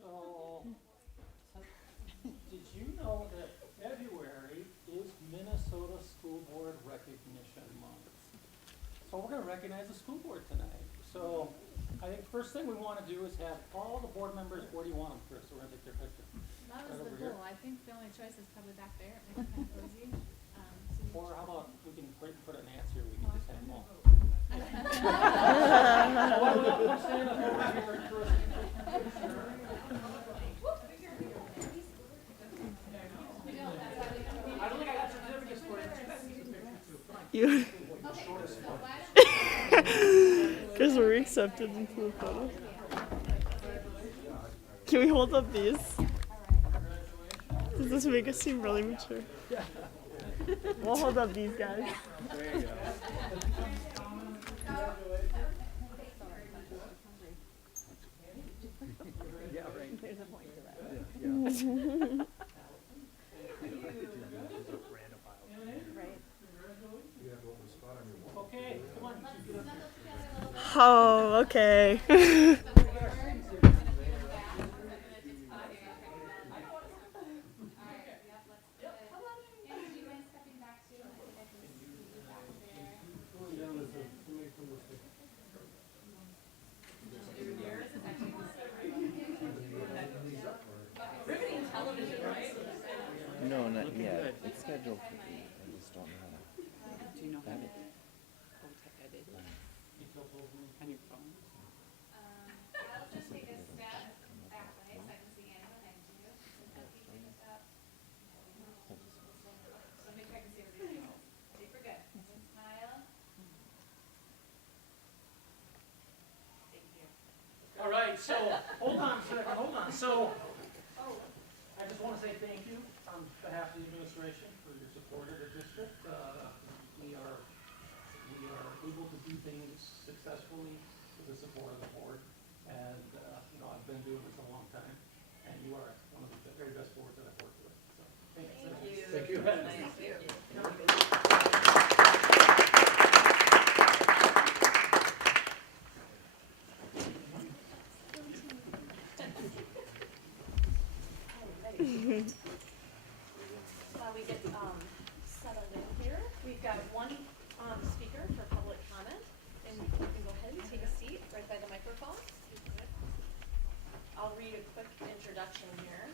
So, did you know that February is Minnesota School Board Recognition Month? So we're going to recognize the school board tonight. So I think first thing we want to do is have all the board members, where do you want them, Chris? We're going to take their picture. That was Right the over here. goal. I think the only choice is probably back there. It makes it kind of cozy. So Or how about we can right in front of Nancy, or we can just have them all. Come stand up over here, Chris. I don't think I got certificates for you. You Chris, were we accepted into the photo? Can we hold up these? Does this make us seem really mature? We'll hold up these guys. There you go. Yeah, right. there's a point to that. Yeah. Okay, come on. Oh, okay. No, not yet. It's scheduled for 8. I just don't know. Do you know how to Edit. go to edit on your phone? I'll just take a step that way so I can see Anna behind you. And then keep taking a step. So make sure I can see everybody's faces. See if we're good. And smile. Thank you. All right, so, hold on a second, hold on. So, I just want to say thank you on behalf of the administration for your support of the district. We are able to do things successfully with the support of the board. And, I've been doing this a long time, and you are one of the very best boards that I've worked with. So, thank you. Thank you. We get settled in here. We've got one speaker for public comment, and you can go ahead and take a seat right by the microphone. I'll read a quick introduction here.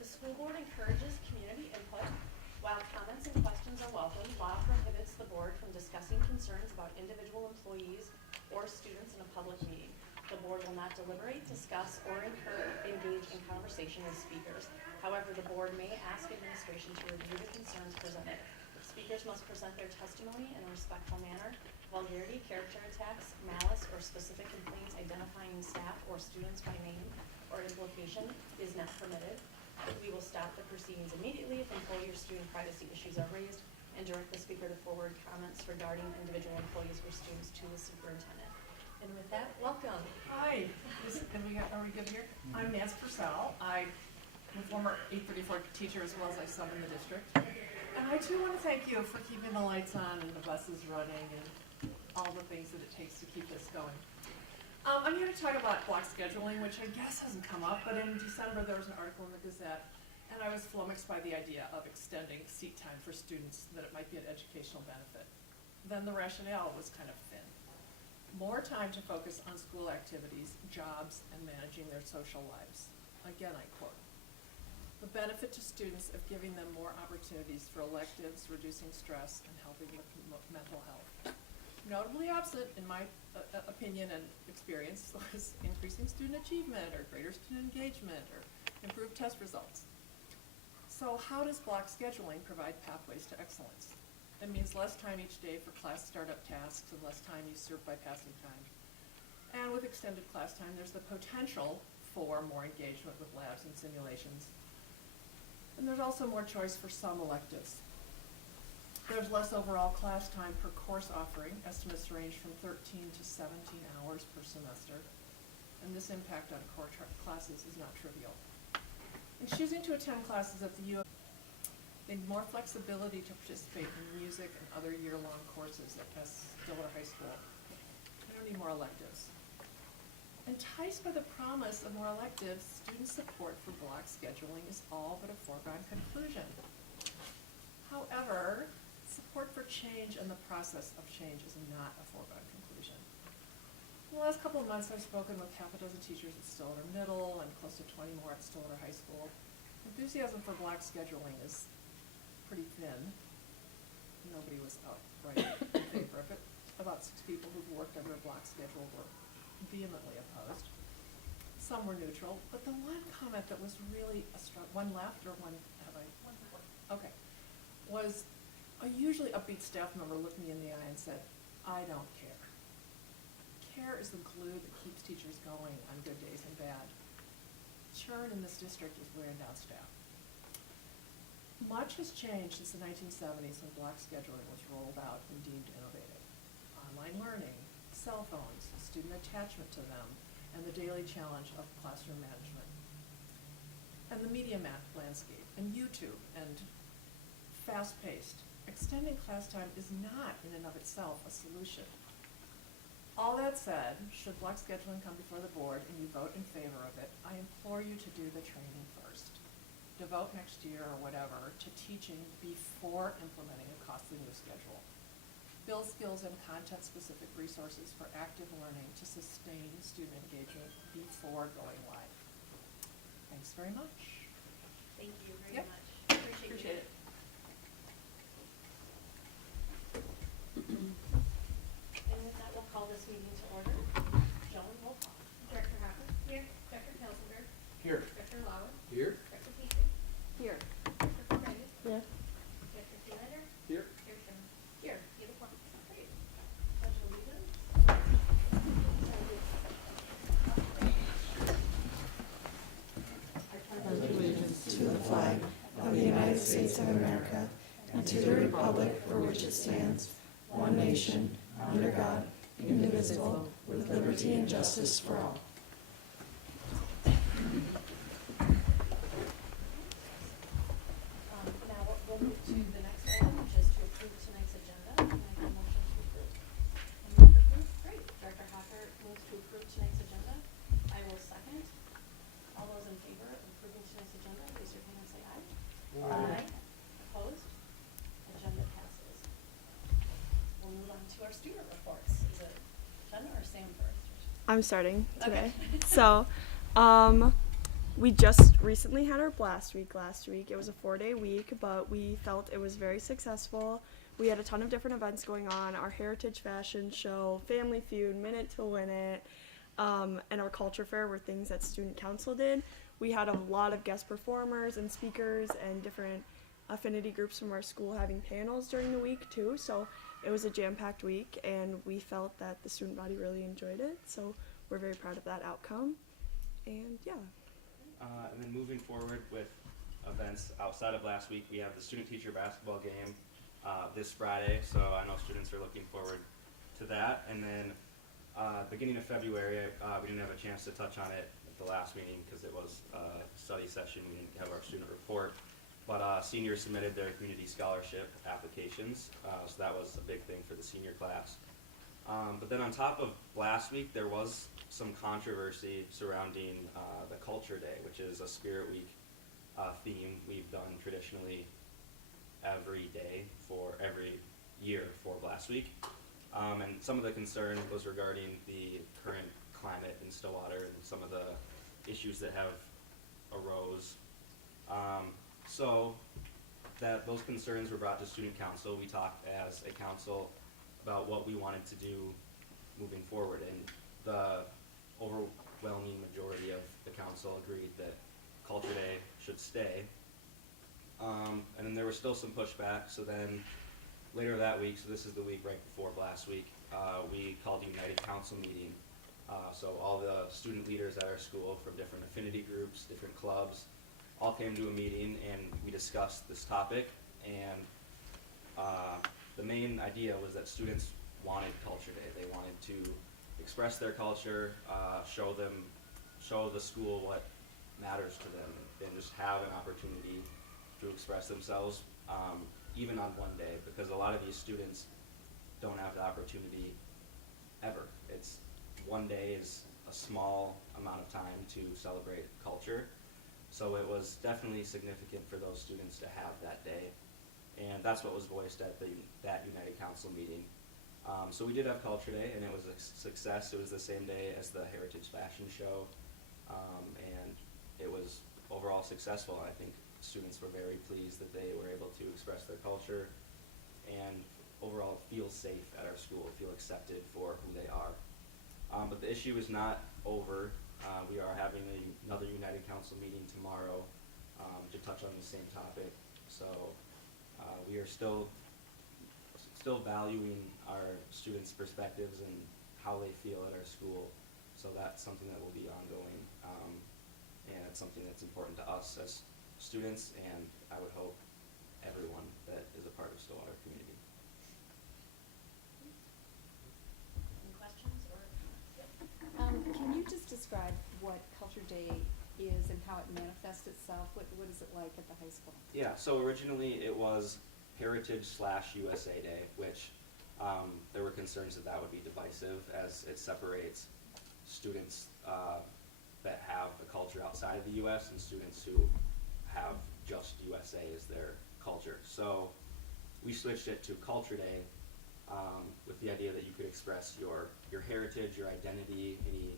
The school board encourages community input. While comments and questions are welcome, law prohibits the board from discussing concerns about individual employees or students in a public meeting. The board will not deliberate, discuss, or engage in conversation with speakers. However, the board may ask administration to review the concerns presented. Speakers must present their testimony in a respectful manner. Vulgarity, character attacks, malice, or specific complaints identifying staff or students by name or implication is not permitted. We will stop the proceedings immediately if employee or student privacy issues are raised and direct the speaker to forward comments regarding individual employees or students to the superintendent. And with that, welcome. Hi, are we good here? I'm Nancy Purcell. I'm a former 834 teacher as well as I sub in the district. And I too want to thank you for keeping the lights on and the buses running and all the things that it takes to keep this going. I'm here to talk about block scheduling, which I guess hasn't come up, but in December there was an article in the Gazette, and I was flummoxed by the idea of extending seat time for students, that it might be an educational benefit. Then the rationale was kind of thin. More time to focus on school activities, jobs, and managing their social lives. Again, I quote, "The benefit to students of giving them more opportunities for electives, reducing stress, and helping with mental health." Notably absent, in my opinion and experience, was increasing student achievement or greater student engagement or improved test results. So how does block scheduling provide pathways to excellence? It means less time each day for class startup tasks and less time usurped by passing time. And with extended class time, there's the potential for more engagement with labs and simulations. And there's also more choice for some electives. There's less overall class time per course offering. Estimates range from 13 to 17 hours per semester. And this impact on core classes is not trivial. In choosing to attend classes at the U, they need more flexibility to participate in music and other year-long courses at Stiller High School. They don't need more electives. Enticed by the promise of more electives, student support for block scheduling is all but a foregone conclusion. However, support for change and the process of change is not a foregone conclusion. In the last couple of months, I've spoken with half a dozen teachers at Stillwater Middle and close to 20 more at Stillwater High School. Enthusiasm for block scheduling is pretty thin. Nobody was outright in favor of it. About 6 people who've worked under a block schedule were vehemently opposed. Some were neutral, but the one comment that was really a strong, one left or one, have I? One. Okay, was a usually upbeat staff member looked me in the eye and said, I don't care. Care is the glue that keeps teachers going on good days and bad. Churn in this district is wearing down staff. Much has changed since the 1970s when block scheduling was rolled out and deemed innovative. Online learning, cell phones, student attachment to them, and the daily challenge of classroom management. And the media landscape, and YouTube, and fast-paced. Extending class time is not in and of itself a solution. All that said, should block scheduling come before the board and you vote in favor of it, I implore you to do the training first. Devote next year or whatever to teaching before implementing a costly new schedule. Build skills and content-specific resources for active learning to sustain student engagement before going live. Thanks very much. Thank you very Yep. much. Appreciate it. And with that, we'll call this meeting to order. Joan, roll call. Director Hopper? Here. Dr. Kelsenberg? Here. Dr. Lauer? Here. Dr. Petrie? Here. Dr. Fordyce? Yeah. Dr. Kuehner? Here. Dr. Sherman? Here. Beautiful. Great. Pledge of allegiance. To the flag of the United States of America and to the republic for which it stands, one nation, under God, indivisible, with liberty and justice for all. Now we'll move to the next item, which is to approve tonight's agenda. Can I have a motion to approve? I move to approve. Great. Director Hacker moves to approve tonight's agenda. I will second. All those in favor of approving tonight's agenda, raise your hand and say aye. Aye. Opposed? Agenda passes. We'll move on to our student reports. Is it Jenna or Sam first? I'm starting today. Okay. So, we just recently had our blast week last week. It was a 4-day week, but we felt it was very successful. We had a ton of different events going on. Our heritage fashion show, Family Feud, Minute to Win It, and our culture fair were things that student council did. We had a lot of guest performers and speakers and different affinity groups from our school having panels during the week too. So it was a jam-packed week, and we felt that the student body really enjoyed it. So we're very proud of that outcome. And yeah. And then moving forward with events outside of last week, we have the student-teacher basketball game this Friday, so I know students are looking forward to that. And then beginning of February, we didn't have a chance to touch on it at the last meeting because it was a study session. We didn't have our student report. But seniors submitted their community scholarship applications, so that was a big thing for the senior class. But then on top of last week, there was some controversy surrounding the Culture Day, which is a Spirit Week theme we've done traditionally every day for every year for Blast Week. And some of the concern was regarding the current climate in Stillwater and some of the issues that have arose. So that those concerns were brought to student council. We talked as a council about what we wanted to do moving forward, and the overwhelming majority of the council agreed that Culture Day should stay. And then there was still some pushback, so then later that week, so this is the week right before last week, we called a united council meeting. So all the student leaders at our school from different affinity groups, different clubs, all came to a meeting and we discussed this topic. And the main idea was that students wanted Culture Day. They wanted to express their culture, show the school what matters to them, and just have an opportunity to express themselves, even on one day, because a lot of these students don't have the opportunity ever. It's one day is a small amount of time to celebrate culture. So it was definitely significant for those students to have that day. And that's what was voiced at that United Council meeting. So we did have Culture Day, and it was a success. It was the same day as the Heritage Fashion Show, and it was overall successful. I think students were very pleased that they were able to express their culture and overall feel safe at our school, feel accepted for who they are. But the issue is not over. We are having another United Council meeting tomorrow to touch on the same topic. So we are still valuing our students' perspectives and how they feel at our school. So that's something that will be ongoing, and it's something that's important to us as students, and I would hope everyone that is a part of Stillwater community. Any questions or? Can you just describe what Culture Day is and how it manifests itself? What is it like at the high school? Yeah, so originally it was Heritage/USA Day, which there were concerns that that would be divisive as it separates students that have a culture outside of the U.S. and students who have just USA as their culture. So we switched it to Culture Day with the idea that you could express your heritage, your identity, any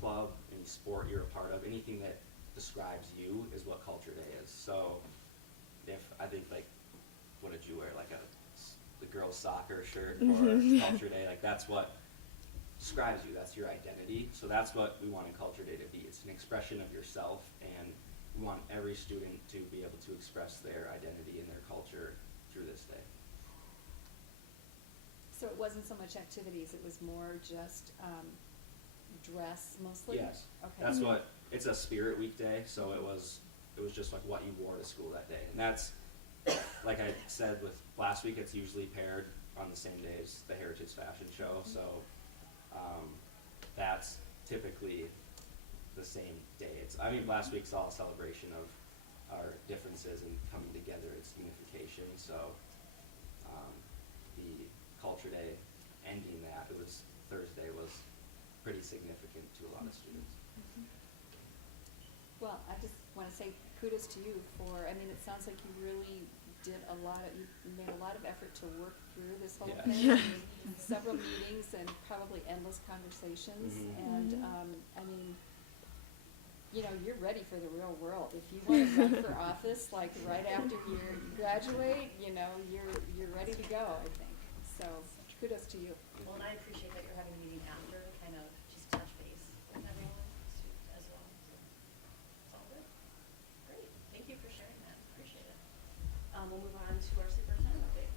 club, any sport you're a part of, anything that describes you is what Culture Day is. So if I think like, what did you wear, like the girls' soccer shirt for Culture Day? Like that's what describes you. That's your identity. So that's what we wanted Culture Day to be. It's an expression of yourself, and we want every student to be able to express their identity and their culture through this day. So it wasn't so much activities, it was more just dress mostly? Yes. Okay. That's what, it's a Spirit Week day, so it was just like what you wore to school that day. And that's, like I said with last week, it's usually paired on the same day as the Heritage Fashion Show, so that's typically the same day. I mean, last week's all a celebration of our differences and coming together. It's unification, so the Culture Day ending that, it was Thursday, was pretty significant to a lot of students. Well, I just want to say kudos to you for, I mean, it sounds like you really did you made a lot of effort to work through this whole Yeah. thing. Yeah. I mean, several meetings and probably endless conversations. And, I mean, you know, you're ready for the real world. If you want to run for office, like right after you graduate, you know, you're ready to go, I think. So kudos to you. Well, and I appreciate that you're having a meeting after, kind of just touch base with everyone as well. So it's all good. Great. Thank you for sharing that. Appreciate it. We'll move on to our superintendent update.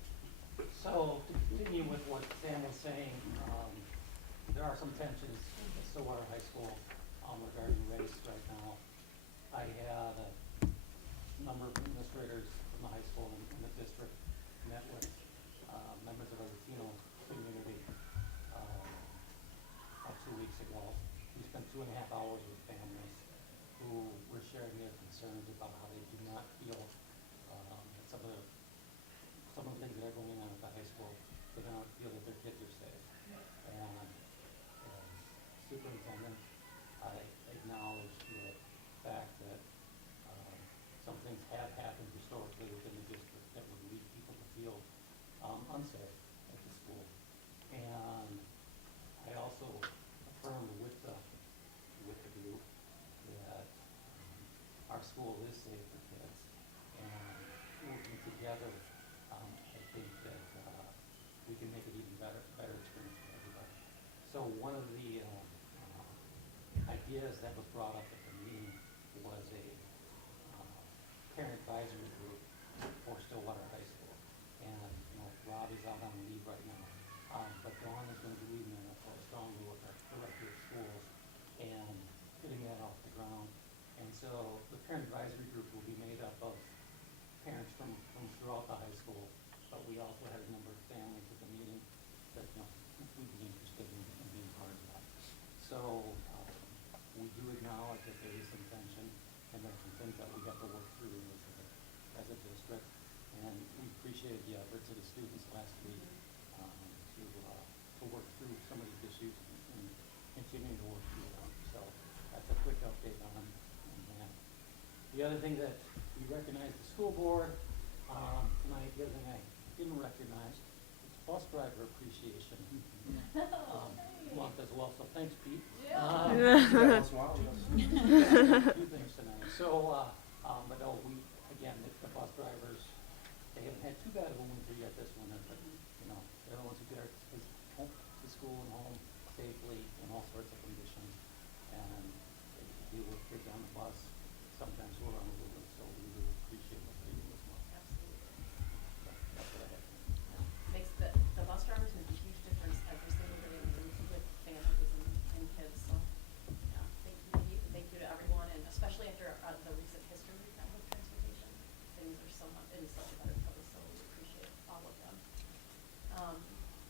So to continue with what Sam was saying, there are some tensions at Stillwater High School regarding race right now. I had a number of administrators from the high school and the district met with members of our Latino community about 2 weeks ago. We spent 2.5 hours with families who were sharing their concerns about how they do not feel that some of the things that are going on at the high school, they don't feel that their kids are safe. And superintendent, I acknowledge the fact that some things have happened historically within the district that would lead people to feel unsafe at the school. And I also affirmed with the group that our school is safe for kids, and working together, I think that we can make it even better experience for everybody. So one of the ideas that was brought up at the meeting was a parent advisory group for Stillwater High School. And Rob is out on leave right now, but Dawn is going to be leading that for us. Dawn will work our director of schools and getting that off the ground. And so the parent advisory group will be made up of parents from throughout the high school, but we also had a number of families at the meeting that would be interested in being part of that. So we do acknowledge that there is some tension, and there are some things that we have to work through as a district. And we appreciated the efforts of the students last week to work through some of these issues and continue to work through them. quick update on. And the other thing that we recognize the school board tonight, the other thing I didn't recognize, it's bus driver appreciation month as well, so thanks, Pete. Two things tonight. So, but no, again, the bus drivers, they haven't had too bad of a winter yet this winter, but, you know, they're the ones who get home to school and home safely in all sorts of conditions. And they deal with kids on the bus, sometimes we're on a little bit, so we really appreciate what they do as well. Absolutely. So that's what I have. Makes the bus drivers make a huge difference every single day with families and kids, so, yeah, thank you to everyone, and especially after the recent history we've had with transportation. Things are so much, it is such a better place, so we appreciate all of them.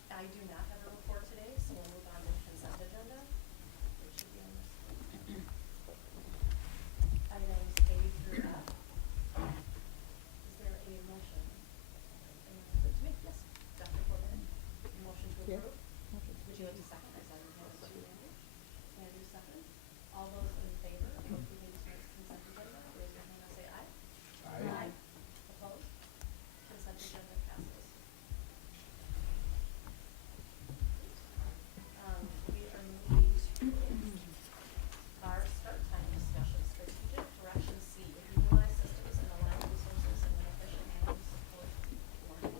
I do not have a report today, so we'll move on to the consent agenda, which should be on this. Items A through F. Is there a motion? To make, yes, Dr. Corbett, motion to Yeah. approve? Would you like to second? I saw your hand up to Andrew. Andrew second. All those in favor of approving tonight's consent agenda, raise your hand and say aye. Aye. Opposed? Consent agenda passes. We are moving to our start time discussion, strategic direction C, utilize systems and align resources in an efficient manner to support learning.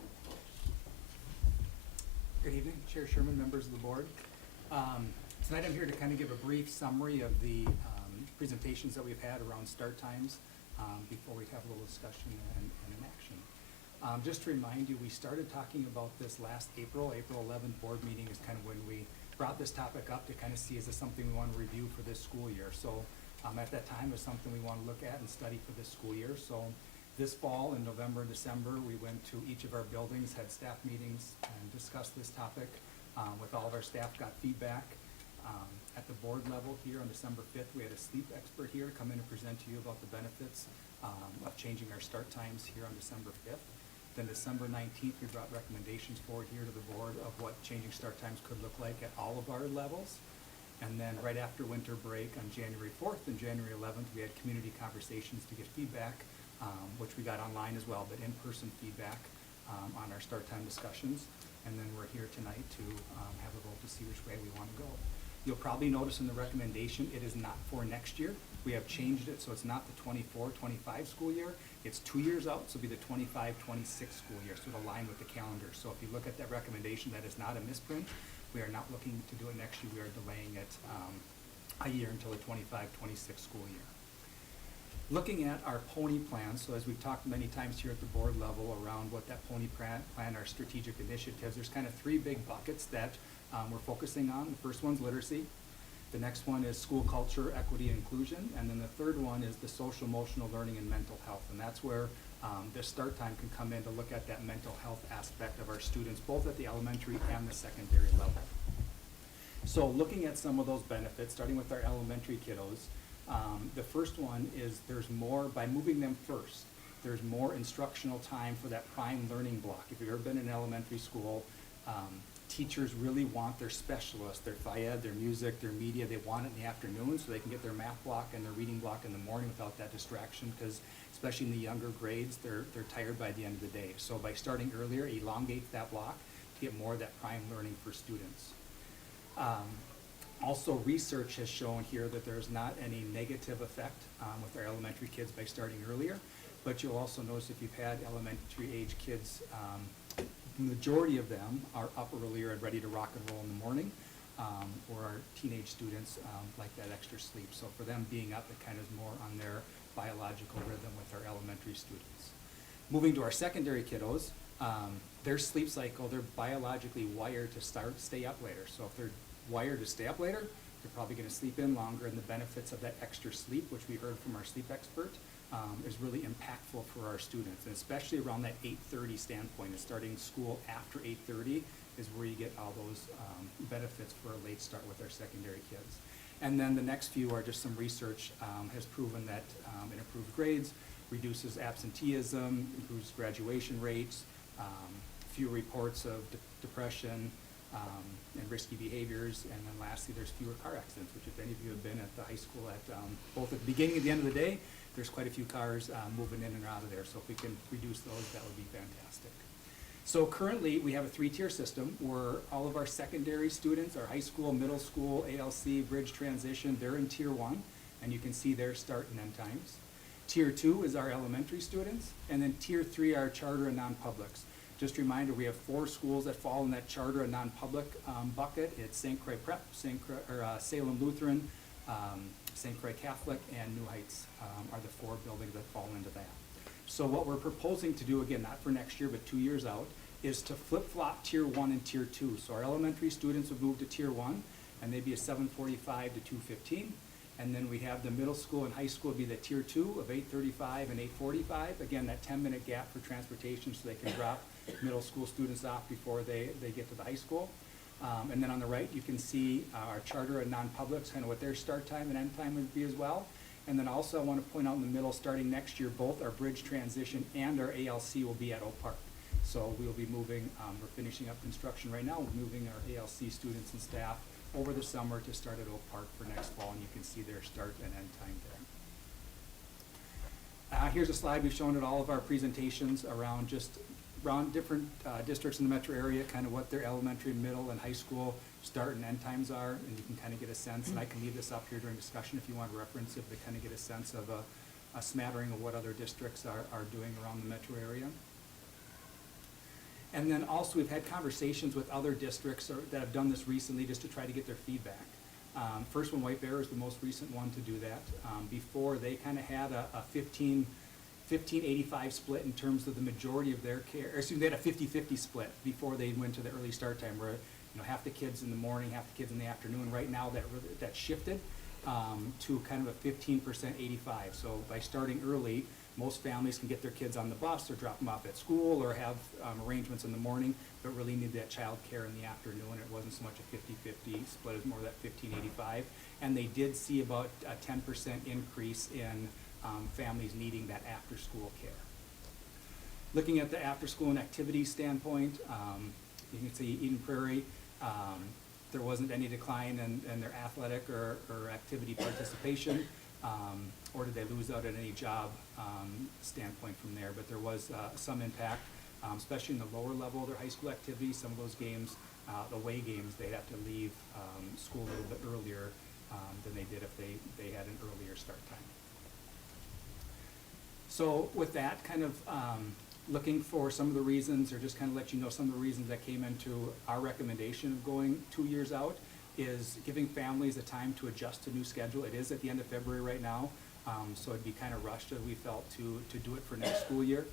Good evening, Chair Sherman, members of the board. Tonight I'm here to kind of give a brief summary of the presentations that we've had around start times before we have a little discussion and an action. Just to remind you, we started talking about this last April 11th board meeting is kind of when we brought this topic up to kind of see is this something we want to review for this school year. So at that time it was something we want to look at and study for this school year. So this fall in November and December, we went to each of our buildings, had staff meetings, and discussed this topic with all of our staff, got feedback. At the board level here on December 5th, we had a sleep expert here come in and present to you about the benefits of changing our start times here on December 5th. Then December 19th, we brought recommendations forward here to the board of what changing start times could look like at all of our levels. And then right after winter break on January 4th and January 11th, we had community conversations to get feedback, which we got online as well, but in-person feedback on our start time discussions. And then we're here tonight to have a vote to see which way we want to go. You'll probably notice in the recommendation, it is not for next year. We have changed it, so it's not the 24-25 school year. It's 2 years out, so it'll be the 25-26 school year, so it'll align with the calendar. So if you look at that recommendation, that is not a misprint. We are not looking to do it next year. We are delaying it a year until the 25-26 school year. Looking at our pony plan, so as we've talked many times here at the board level around what that pony plan, our strategic initiatives, there's kind of three big buckets that we're focusing on. The first one's literacy. The next one is school culture, equity, and inclusion. And then the third one is the social, emotional learning, and mental health. And that's where this start time can come in to look at that mental health aspect of our students, both at the elementary and the secondary level. So looking at some of those benefits, starting with our elementary kiddos, the first one is there's more, by moving them first, there's more instructional time for that prime learning block. If you've ever been in elementary school, teachers really want their specialists, their FIED, their music, their media, they want it in the afternoon so they can get their math block and their reading block in the morning without that distraction, because especially in the younger grades, they're tired by the end of the day. So by starting earlier, elongates that block to get more of that prime learning for students. Also, research has shown here that there's not any negative effect with our elementary kids by starting earlier, but you'll also notice if you've had elementary age kids, the majority of them are up earlier and ready to rock and roll in the morning, or our teenage students like that extra sleep. So for them being up, it kind of is more on their biological rhythm with our elementary students. Moving to our secondary kiddos, their sleep cycle, they're biologically wired to stay up later. So if they're wired to stay up later, they're probably going to sleep in longer, and the benefits of that extra sleep, which we heard from our sleep expert, is really impactful for our students, and especially around that 8:30 standpoint. And starting school after 8:30 is where you get all those benefits for a late start with our secondary kids. And then the next few are just some research has proven that it improves grades, reduces absenteeism, improves graduation rates, few reports of depression, and risky behaviors. And then lastly, there's fewer car accidents, which if any of you have been at the high school at both at the beginning and the end of the day, there's quite a few cars moving in and out of there. So if we can reduce those, that would be fantastic. So currently, we have a 3-tier system where all of our secondary students, our high school, middle school, ALC, bridge transition, they're in Tier 1, and you can see their start and end times. Tier 2 is our elementary students, and then Tier 3 are charter and non-publics. Just a reminder, we have 4 schools that fall in that charter and non-public bucket. It's St. Croix Prep, Salem Lutheran, St. Croix Catholic, and New Heights are the 4 buildings that fall into that. So what we're proposing to do, again, not for next year, but 2 years out, is to flip-flop Tier 1 and Tier 2. So our elementary students would move to Tier 1, and they'd be a 7:45 to 2:15. And then we have the middle school and high school be the Tier 2 of 8:35 and 8:45. Again, that 10-minute gap for transportation so they can drop middle school students off before they get to the high school. And then on the right, you can see our charter and non-publics, kind of what their start time and end time would be as well. And then also I want to point out in the middle, starting next year, both our bridge transition and our ALC will be at Oak Park. So we'll be moving, we're finishing up construction right now, we're moving our ALC students and staff over the summer to start at Oak Park for next fall, and you can see their start and end time there. Here's a slide we've shown at all of our presentations around different districts in the metro area, kind of what their elementary, middle, and high school start and end times are, and you can kind of get a sense, and I can leave this up here during discussion if you want to reference it, to kind of get a sense of a smattering of what other districts are doing around the metro area. And then also we've had conversations with other districts that have done this recently just to try to get their feedback. First one, White Bear, is the most recent one to do that. Before, they kind of had a 15-85 split in terms of the majority of their care, or excuse me, they had a 50-50 split before they went to the early start time, where half the kids in the morning, half the kids in the afternoon. Right now that shifted to kind of a 15% 85. So by starting early, most families can get their kids on the bus or drop them off at school or have arrangements in the morning, but really need that child care in the afternoon. It wasn't so much a 50-50 split, it was more that 15-85. And they did see about a 10% increase in families needing that after-school care. Looking at the after-school and activity standpoint, you can see Eden Prairie, there wasn't any decline in their athletic or activity participation, or did they lose out at any job standpoint from there, but there was some impact, especially in the lower level of their high school activities. Some of those games, the away games, they'd have to leave school a little bit earlier than they did if they had an earlier start time. So with that, kind of looking for some of the reasons, or just kind of let you know some of the reasons that came into our recommendation of going 2 years out, is giving families the time to adjust to new schedule. It is at the end of February right now, so it'd be kind of rushed, we felt, to do it for next school year.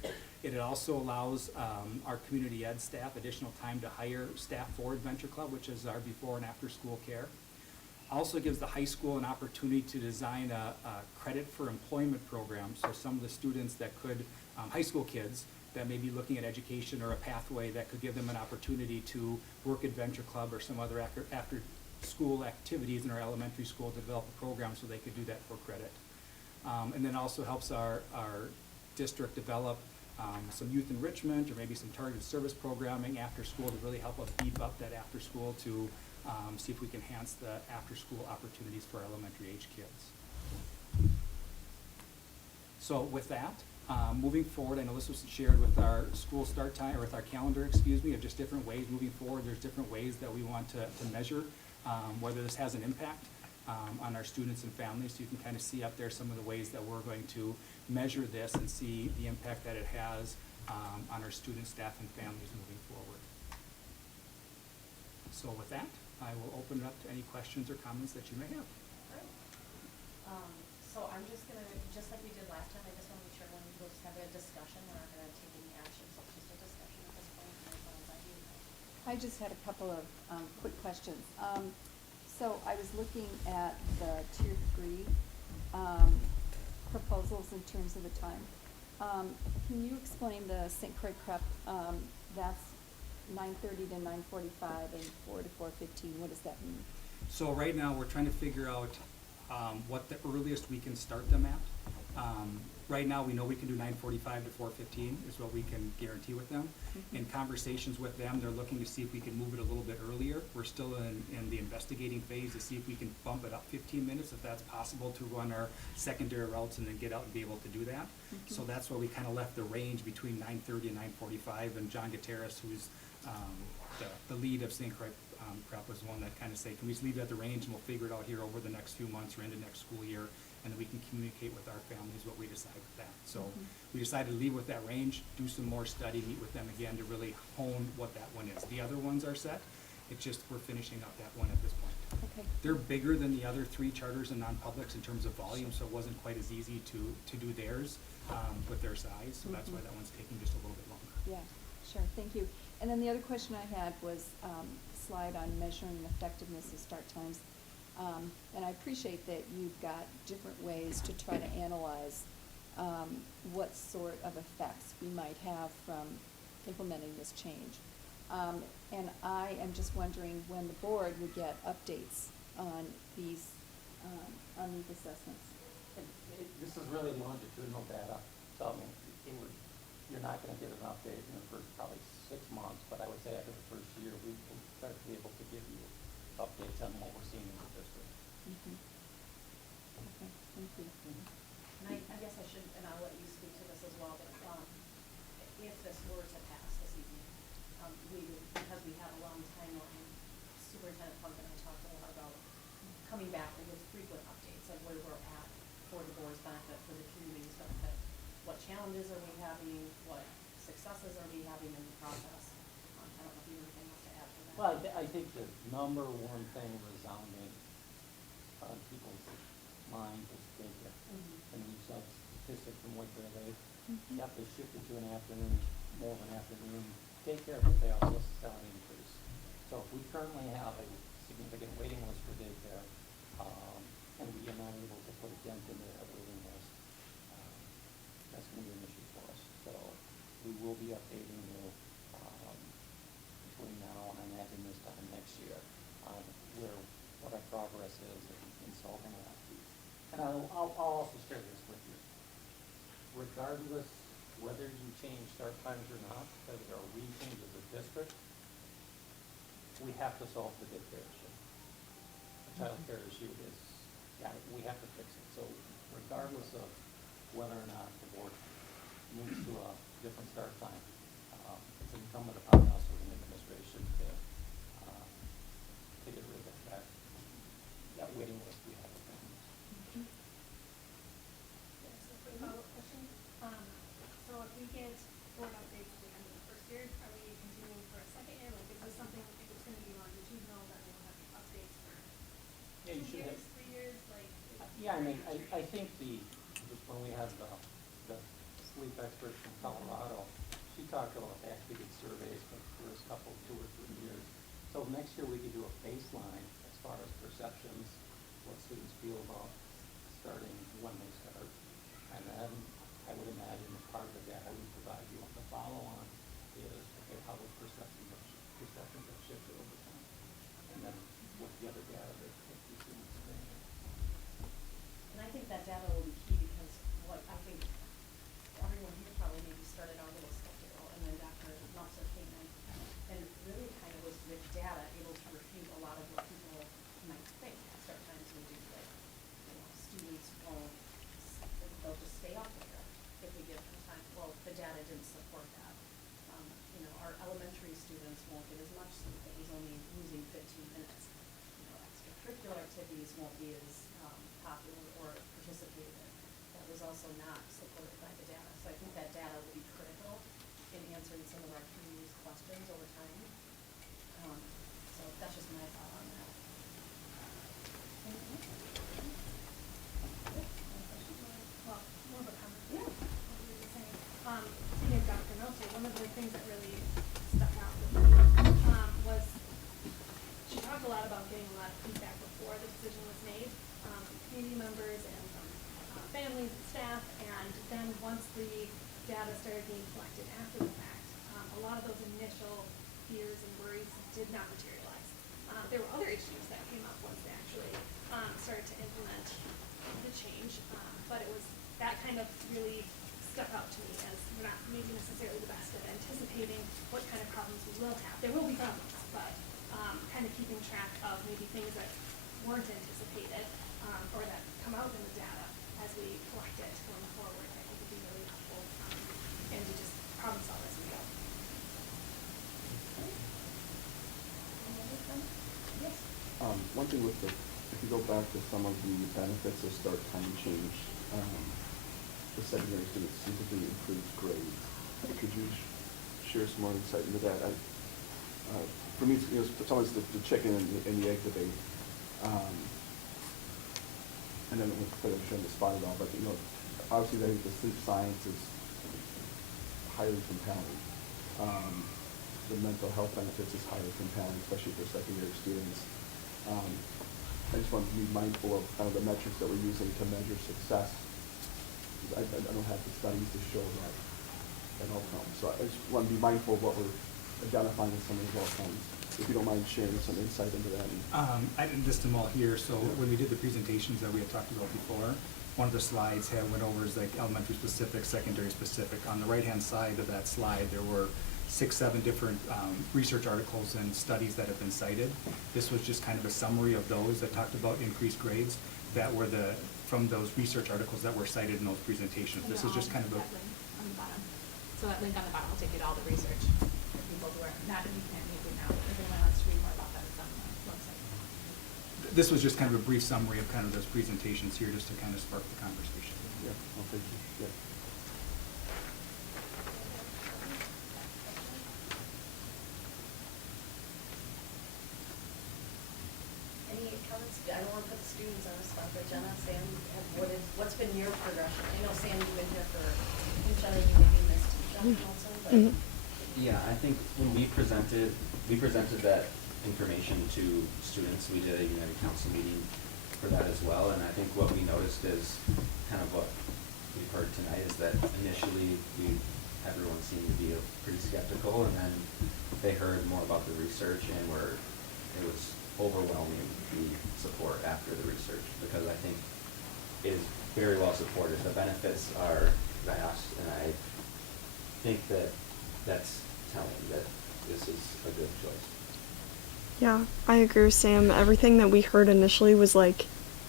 It also allows our community ed staff additional time to hire staff for Adventure Club, which is our before and after school care. Also gives the high school an opportunity to design a credit for employment program. So some of the students that could, high school kids that may be looking at education or a pathway that could give them an opportunity to work Adventure Club or some other after school activities in our elementary school to develop a program so they could do that for credit. And then also helps our district develop some youth enrichment or maybe some targeted service programming after school to really help us beef up that after school to see if we can enhance the after school opportunities for elementary age kids. So with that, moving forward, I know this was shared with our school start time, or with our calendar, excuse me, of just different ways moving forward. There's different ways that we want to measure whether this has an impact on our students and families. So you can kind of see up there some of the ways that we're going to measure this and see the impact that it has on our students, staff, and families moving forward. So with that, I will open it up to any questions or comments that you may have. So I'm just gonna, just like we did last time, I just wanna make sure when we'll just have a discussion, we're not gonna take any action, so it's just a discussion at this point. And as long as I do that. I just had a couple of quick questions. So I was looking at the Tier 3 proposals in terms of the time. Can you explain the St. Croix Prep, that's 9:30 to 9:45 and 4 to 4:15, what does that mean? So right now, we're trying to figure out what the earliest we can start them at. right now, we know we can do 9:45 to 4:15 is what we can guarantee with them. In conversations with them, they're looking to see if we can move it a little bit earlier. We're still in the investigating phase to see if we can bump it up 15 minutes, if that's possible, to run our secondary routes and then get out and be able to do that. So that's why we kind of left the range between 9:30 and 9:45, and John Gutierrez, who's the lead of St. Croix Prep, was the one that kind of say, can we just leave it at the range and we'll figure it out here over the next few months or into next school year, and then we can communicate with our families what we decide with that. So we decided to leave with that range, do some more study, meet with them again to really hone what that one is. The other ones are set, it's just we're finishing up that one at this point. Okay. They're bigger than the other 3 charters and non-publics in terms of volume, so it wasn't quite as easy to do theirs with their size, so that's why that one's taking just a little bit longer. Yeah, sure, thank you. And then the other question I had was slide on measuring effectiveness of start times. And I appreciate that you've got different ways to try to analyze what sort of effects we might have from implementing this change. And I am just wondering when the board would get updates on these assessments. This is really longitudinal data, so I mean, you're not gonna get an update in the first probably 6 months, but I would say after the first year, we will start to be able to give you updates on what we're seeing in the district. Okay, thank you. And I guess I should, and I'll let you speak to this as well, but if this were to pass this evening, we would, because we have a long timeline, Superintendent Funk and I talked a lot about coming back with frequent updates of where we're at for the board's benefit, for the community's benefit. What challenges are we having? What successes are we having in the process? I don't know if you have anything else to add to that. Well, I think the number one thing resounding on people's minds is daycare. And we saw the statistic from what they got this shifted to an afternoon, more of an afternoon daycare, but they also saw an increase. So if we currently have a significant waiting list for daycare, and we are not able to put a dent in that waiting list, that's gonna be an issue for us. So we will be updating you, between now and I imagine this time next year, on what our progress is in solving that. And I'll also share this with you. Regardless whether you change start times or not, or we change as a district, we have to solve the daycare issue. The childcare issue is, we have to fix it. So regardless of whether or not the board moves to a different start time, it's incumbent upon us as an administration to get rid of that waiting list we have with families. Yes, a quick follow-up question. So if we get board updates at the end of the first year, are we continuing for a second year? Like, is this something, if it's gonna be longitudinal, that we'll have updates for Yeah, you 2 should years, have. 3 years, like? Yeah, I mean, I think when we had the sleep expert from Colorado, she talked about the actually did surveys for the first couple, 2 or 3 years. So next year we could do a baseline as far as perceptions, what students feel about starting, when they start. And then I would imagine as part of the data we provide you on the follow-on is, okay, how those perceptions have shifted over time. And then what the other data that you see in the screen. And I think that data will be key because what I think everyone here probably maybe started out a little skeptical, and then Dr. Lopser came in and really kind of was with data able to refute a lot of what people might think start times would do. Like, students won't, they'll just stay up later if we give them time. Well, the data didn't support that. Our elementary students won't get as much sleep. It was only losing 15 minutes. Extracurricular activities won't be as popular or participated in. That was also not supported by the data. So I think that data will be critical in answering some of our community's questions over time. So that's just my thought on that. Well, more of a comment. Yeah. What you were just saying. Speaking of Dr. Meltzer, one of the things that really stuck out with me was she talked a lot about getting a lot of feedback before the decision was made, from community members and from families and staff, and then once the data started being collected after the fact, a lot of those initial fears and worries did not materialize. There were other issues that came up once they actually started to implement the change, but it was that kind of really stuck out to me as we're not maybe necessarily the best at anticipating what kind of problems we will have. There will be problems, but kind of keeping track of maybe things that weren't anticipated or that come out in the data as we collect it going forward, I think would be really helpful and to just problem solve as we go. Any other comments? Yes. One thing with if you go back to some of the benefits of start time change, the secondary students typically improves grades. Could you share some more insight into that? For me, it's almost the chicken and the egg debate. And then I'm trying to spot it all, but obviously I think the sleep science is highly compelling. The mental health benefits is highly compelling, especially for secondary students. I just want to be mindful of kind of the metrics that we're using to measure success. I don't have the studies to show that outcome. So I just want to be mindful of what we're identifying as some of those outcomes. If you don't mind sharing some insight into that. I didn't list them all here, so when we did the presentations that we had talked about before, one of the slides went over is like elementary specific, secondary specific. On the right-hand side of that slide, there were 6, 7 different research articles and studies that have been cited. This was just kind of a summary of those that talked about increased grades that were from those research articles that were cited in those presentations. And This is just kind of a... that link on the bottom. So that link on the bottom will take you to all the research for people who are not, you can't read it now. If anyone wants to read more about that, it's on the website. This was just kind of a brief summary of kind of those presentations here just to kind of spark the conversation. Yeah, well, thank you. Yeah. Any comments? I don't want to put the students on the spot, but Jenna, Sam, what's been your progression? I know, Sam, you've been here for, Jenna, you maybe missed John Nelson, but. Yeah, I think when we presented that information to students. We did a United Council meeting for that as well, and I think what we noticed is kind of what we've heard tonight is that initially everyone seemed to be pretty skeptical, and then they heard more about the research and it was overwhelming the support after the research, because I think it is very well supported. The benefits are vast, and I think that's telling that this is a good choice. Yeah, I agree with Sam. Everything that we heard initially was like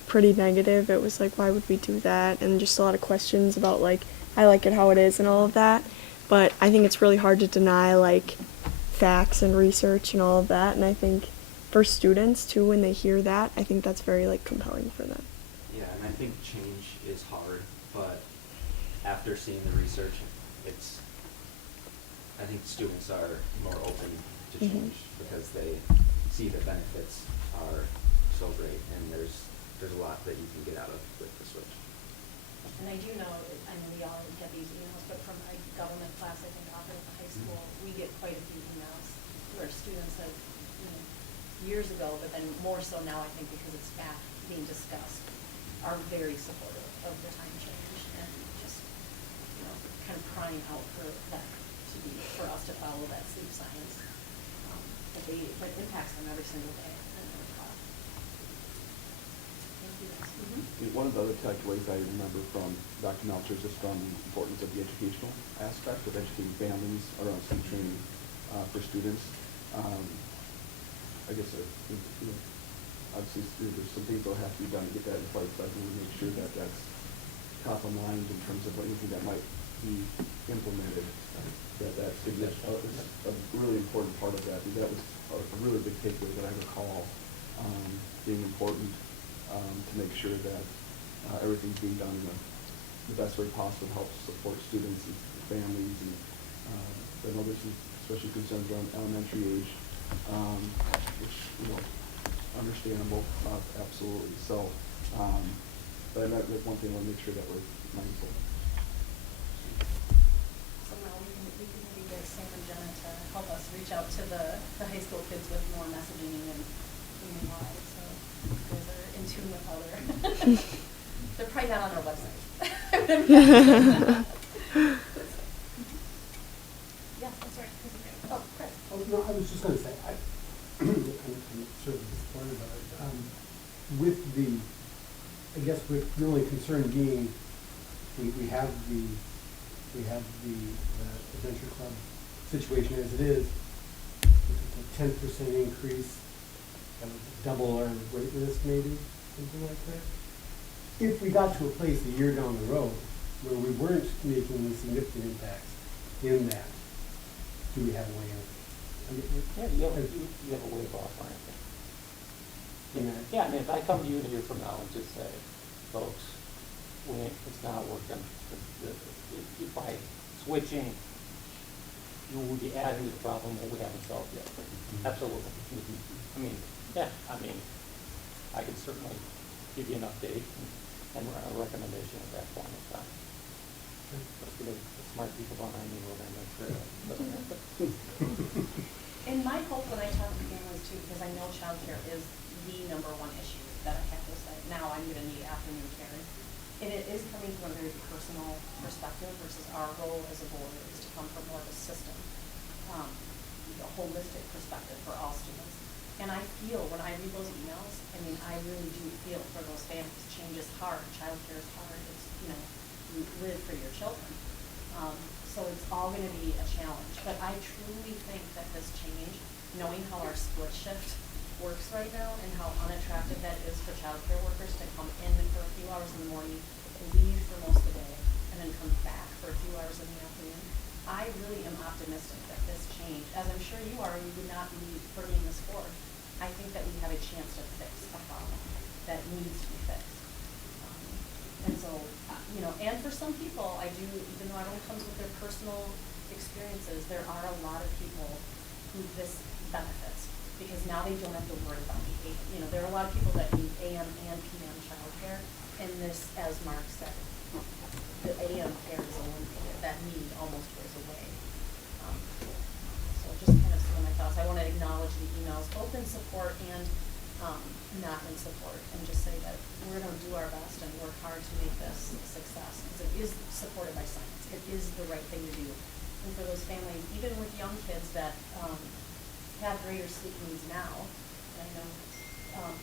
pretty negative. It was like, why would we do that? And just a lot of questions about like, I like it how it is and all of that. But I think it's really hard to deny like facts and research and all of that. And I think for students too, when they hear that, I think that's very like compelling for them. Yeah, and I think change is hard, but after seeing the research, I think students are more open to change because they see the benefits are so great, and there's a lot that you can get out of with the switch. And I do know, I know we all get these emails, but from a government class, I think offered at the high school, we get quite a few emails where students have, years ago, but then more so now, I think, because it's back being discussed, are very supportive of the time change and just, kind of crying out for that for us to follow that sleep science. That impacts them every single day in their class. Thank you guys. One of the other takeaways I remember from Dr. Melcher is just on the importance of the educational aspect of educating families around sleep training for students. I guess, obviously there's some things that will have to be done to get that in place, but I want to make sure that that's top of mind in terms of anything that might be implemented. That's a really important part of that. That was a really big takeaway that I recall being important to make sure that everything's being done in the best way possible to help support students and families. And I know there's especially concerns around elementary age, which, understandable, absolutely. So, but that's one thing I want to make sure that we're mindful. So now we can maybe get Sam and Jenna to help us reach out to the high school kids with more messaging and why. So you guys are in tune with how they're probably not on our website. Yes, I'm sorry. Oh, Chris. Oh, no, I was just going to say, I'm sort of disappointed about it. With the, I guess with the only concern being we have the adventure club situation as it is. If it's a 10% increase, that would double our wait list maybe, something like that. If we got to a place a year down the road where we weren't making any significant impacts in that, do we have a way out? I mean, Yeah, you have a way of offering it. Yeah, I mean, if I come to you a year from now and just say, folks, it's not working, by switching, you will be adding to the problem that we haven't solved yet. Absolutely. I mean, yeah, I mean, I can certainly give you an update and a recommendation at that point in time. But for the smart people behind me, we're gonna make sure that doesn't happen. And my hope when I talk to families too, because I know childcare is the number one issue that I have to say, now I'm gonna need afternoon care. And it is coming from a very personal perspective versus our role as a board is to come from more of a system, a holistic perspective for all students. And I feel when I read those emails, I mean, I really do feel for those families. Change is hard, childcare is hard, it's, you know, you live for your children. So it's all gonna be a challenge, but I truly think that this change, knowing how our split shift works right now and how unattractive that is for childcare workers to come in for a few hours in the morning, leave for most of the day, and then come back for a few hours in the afternoon. I really am optimistic that this change, as I'm sure you are, you would not be bringing this forward. I think that we have a chance to fix a problem that needs to be fixed. And so, you know, and for some people, I do, even though everyone comes with their personal experiences, there are a lot of people who this benefits because now they don't have to worry about the, you know, there are a lot of people that need AM and PM childcare, and this, as Mark said, the AM care is eliminated, that need almost goes away. So just kind of some of my thoughts. I want to acknowledge the emails, both in support and not in support, and just say that we're going to do our best and work hard to make this a success, because it is supported by science. It is the right thing to do. And for those families, even with young kids that have greater sleep needs now, and I know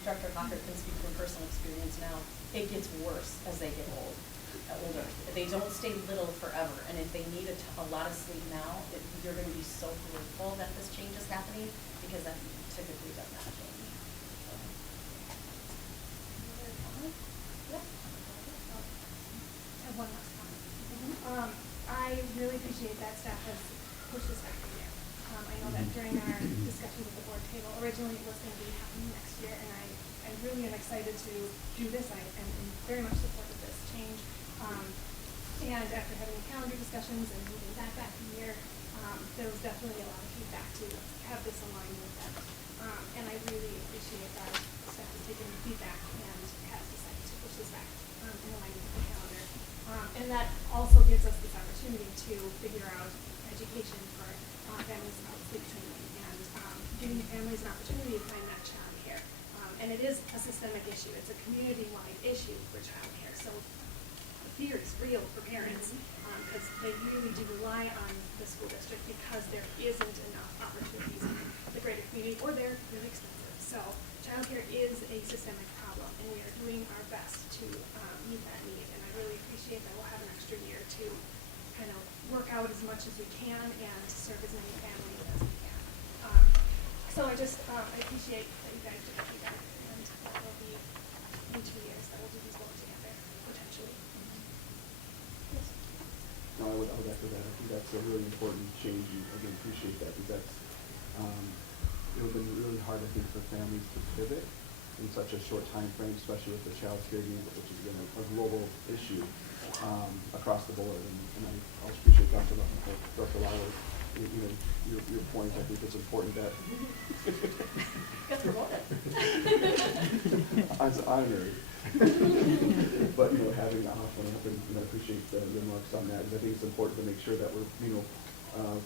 Dr. Hocker can speak from personal experience now, it gets worse as they get older. They don't stay little forever, and if they need a lot of sleep now, you're going to be so grateful that this change is happening, because that typically does not change. I have one last comment. I really appreciate that staff has pushed this back a year. I know that during our discussions at the board table, originally it was going to be happening next year, and I really am excited to do this. I am very much supportive of this change. And after having the calendar discussions and moving that back a year, there was definitely a lot of feedback to have this aligned with that. And I really appreciate that staff has taken the feedback and has decided to push this back in alignment with the calendar. And that also gives us this opportunity to figure out education for families about sleep training and giving families an opportunity to find that child care. And it is a systemic issue. It's a community-wide issue for child care. So the fear is real for parents because they really do rely on the school district because there isn't enough opportunities in the greater community, or they're really expensive. So child care is a systemic problem, and we are doing our best to meet that need. And I really appreciate that we'll have an extra year to kind of work out as much as we can and serve as many families as we can. So I just I appreciate that you guys did that, and that will be in 2 years that we'll do these both together potentially. Yes. No, I would echo that. I think that's a really important change, and again, appreciate that, because that's, it would have been really hard, I think, for families to pivot in such a short time frame, especially with the child care needs, which is again a global issue across the board. And I also appreciate Dr. Lyle, your point. I think it's important that I was honored. But having off and up, and I appreciate the remarks on that, because I think it's important to make sure that we're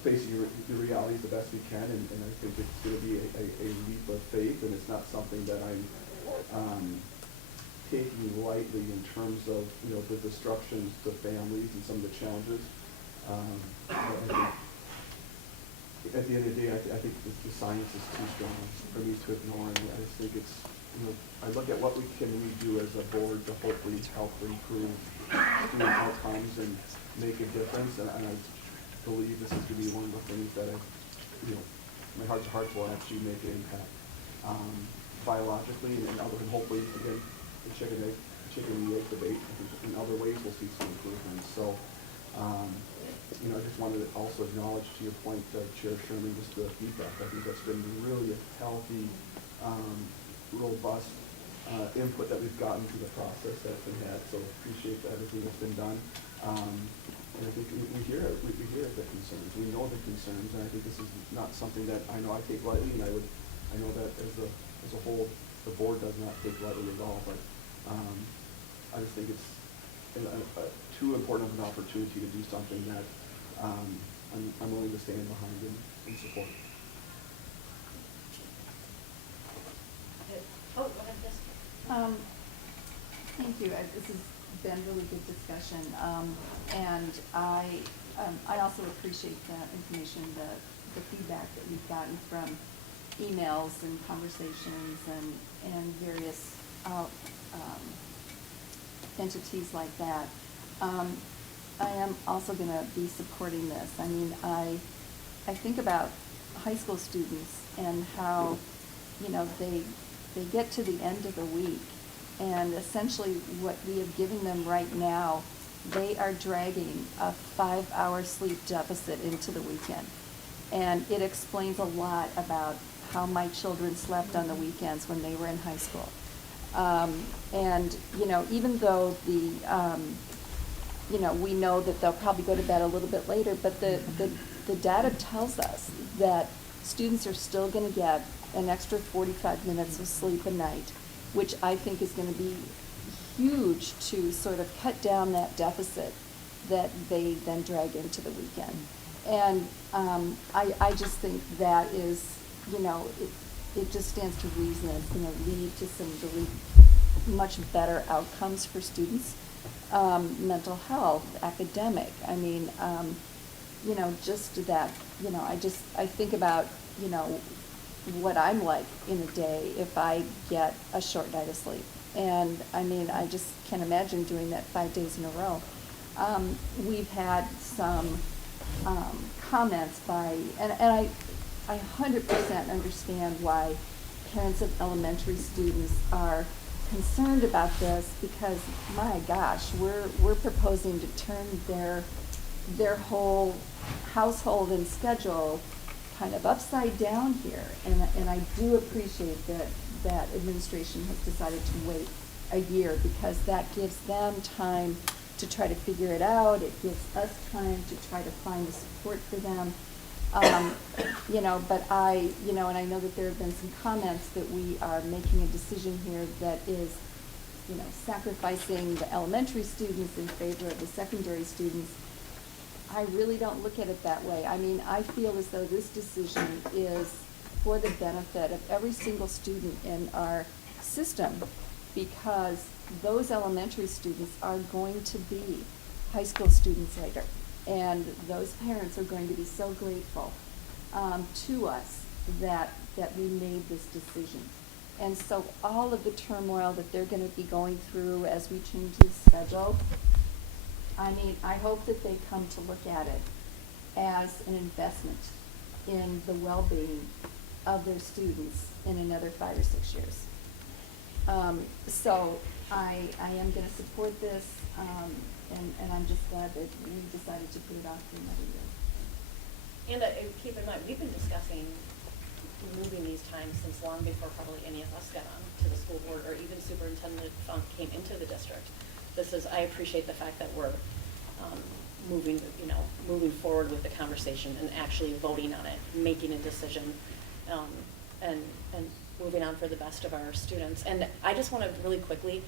facing the realities the best we can, and I think it's going to be a leap of faith, and it's not something that I'm taking lightly in terms of the disruptions to families and some of the challenges. At the end of the day, I think the science is too strong for me to ignore, and I just think it's I look at what we do as a board to hopefully help improve student outcomes and make a difference, and I believe this is gonna be one of the things that my heart to heart will actually make an impact, biologically and hopefully, again, the chicken and egg debate, I think in other ways we'll see some improvements. So, I just wanted to also acknowledge, to your point, Chair Sherman, just the feedback. I think that's been really a healthy, robust input that we've gotten through the process that's been had. So appreciate everything that's been done. And I think we hear the concerns. We know the concerns, and I think this is not something that I know I take lightly, and I know that as a whole, the board does not take lightly at all. But I just think it's too important of an opportunity to do something that I'm willing to stand behind and support. Oh, go ahead, Jessica. Thank you. This has been really good discussion. And I also appreciate the information, the feedback that we've gotten from emails and conversations and various entities like that. I am also going to be supporting this. I mean, I think about high school students and how, they get to the end of the week, and essentially what we have given them right now, they are dragging a 5-hour sleep deficit into the weekend. And it explains a lot about how my children slept on the weekends when they were in high school. And, even though we know that they'll probably go to bed a little bit later, but the data tells us that students are still going to get an extra 45 minutes of sleep a night, which I think is going to be huge to sort of cut down that deficit that they then drag into the weekend. And I just think that is, it just stands to reason it's going to lead to some really much better outcomes for students. Mental health, academic. I mean, just that, I think about, what I'm like in a day if I get a short night of sleep. And I mean, I just can't imagine doing that 5 days in a row. We've had some comments by, and I 100% understand why parents of elementary students are concerned about this, because my gosh, we're proposing to turn their whole household and schedule kind of upside down here, and I do appreciate that administration has decided to wait a year, because that gives them time to try to figure it out. It gives us time to try to find the support for them. But and I know that there have been some comments that we are making a decision here that is, sacrificing the elementary students in favor of the secondary students. I really don't look at it that way. I mean, I feel as though this decision is for the benefit of every single student in our system, because those elementary students are going to be high school students later. And those parents are going to be so grateful to us that we made this decision. And so all of the turmoil that they're going to be going through as we change this schedule, I mean, I hope that they come to look at it as an investment in the well-being of their students in another 5 or 6 years. So I am going to support this, and I'm just glad that we decided to put it off for another year. And keep in mind, we've been discussing moving these times since long before probably any of us got on to the school board, or even Superintendent Funk came into the district. I appreciate the fact that we're moving forward with the conversation and actually voting on it, making a decision, and moving on for the best of our students. And I just want to really quickly,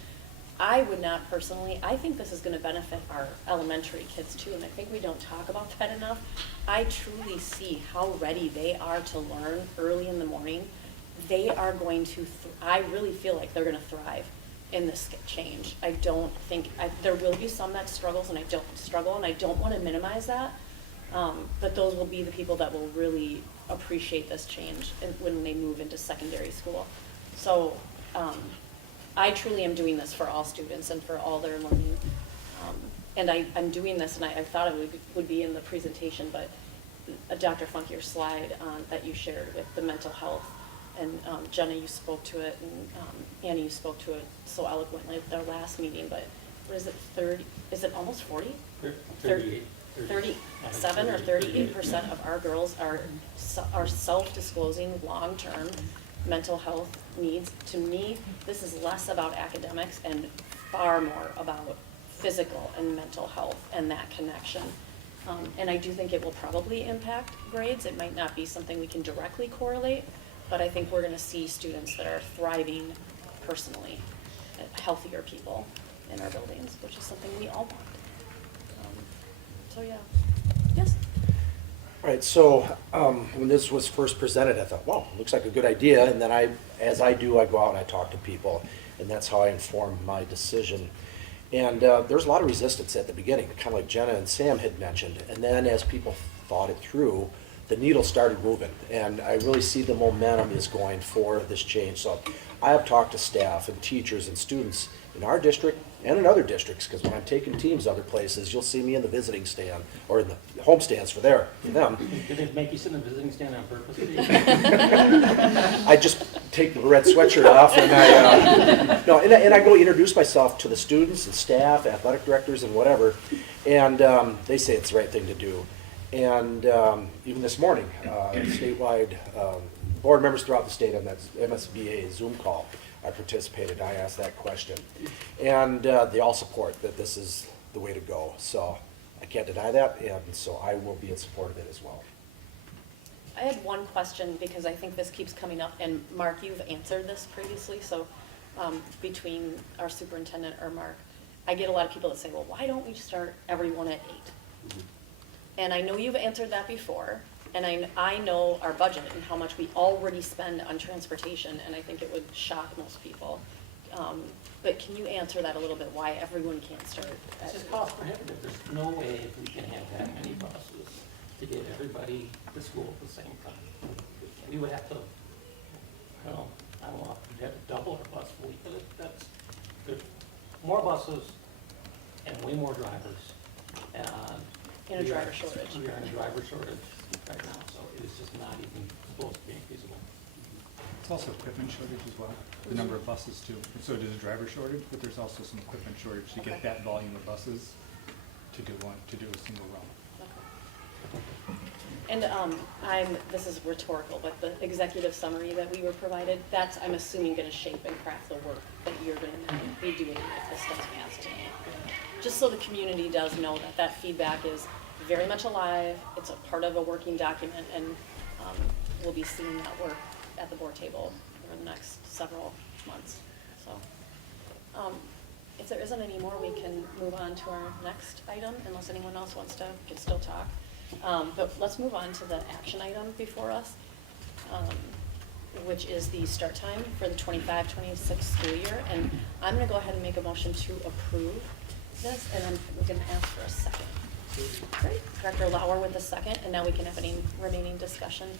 I would not personally, I think this is going to benefit our elementary kids too, and I think we don't talk about that enough. I truly see how ready they are to learn early in the morning. They are going to, I really feel like they're going to thrive in this change. I don't think, there will be some that struggles, and I don't want to minimize that, but those will be the people that will really appreciate this change when they move into secondary school. So I truly am doing this for all students and for all their learning. And I'm doing this, and I thought it would be in the presentation, but Dr. Funk, your slide that you shared with the mental health, and Jenna, you spoke to it, and Annie, you spoke to it so eloquently at their last meeting, but what is it, 30, is it almost 40? 38. 37 or 38% of our girls are self-disclosing long-term mental health needs. To me, this is less about academics and far more about physical and mental health and that connection. And I do think it will probably impact grades. It might not be something we can directly correlate, but I think we're going to see students that are thriving personally, healthier people in our buildings, which is something we all want. So yeah, yes? All right, so when this was first presented, I thought, wow, looks like a good idea. And then as I do, I go out and I talk to people, and that's how I inform my decision. And there's a lot of resistance at the beginning, kind of like Jenna and Sam had mentioned. And then as people thought it through, the needle started moving. And I really see the momentum is going for this change. So I have talked to staff and teachers and students in our district and in other districts, because when I'm taking teams other places, you'll see me in the visiting stand, or in the home stands for them. Did they make you sit in the visiting stand on purpose? I just take the red sweatshirt off, and I go introduce myself to the students and staff, athletic directors, and whatever, and they say it's the right thing to do. And even this morning, statewide board members throughout the state on that MSBA Zoom call, I participated. I asked that question, and they all support that this is the way to go. So I can't deny that, and so I will be in support of it as well. I had one question, because I think this keeps coming up, and Mark, you've answered this previously, so between our superintendent or Mark, I get a lot of people that say, well, why don't we start everyone at 8? And I know you've answered that before, and I know our budget and how much we already spend on transportation, and I think it would shock most people. But can you answer that a little bit, why everyone can't start at It's just cost prohibitive. There's no way we can have that many buses to get everybody to school at the same time. We would have to, I don't know, we'd have to double our bus fleet, but there's more buses and way more drivers. in a driver shortage? We are in a driver shortage right now, so it is just not even close to being feasible. It's also equipment shortage as well, the number of buses too. And so it is a driver shortage, but there's also some equipment shortage to get that volume of buses to do a single run. And this is rhetorical, but the executive summary that we were provided, that's, I'm assuming, gonna shape and craft the work that you're gonna be doing if this does pass tonight. Just so the community does know that that feedback is very much alive, it's a part of a working document, and we'll be seeing that work at the board table over the next several months. So, if there isn't any more, we can move on to our next item, unless anyone else wants to still talk. But let's move on to the action item before us, which is the start time for the 25-26 school year. And I'm gonna go ahead and make a motion to approve this, and I'm gonna ask for a second. Great, Director Lauer with a second, and now we can have any remaining discussion.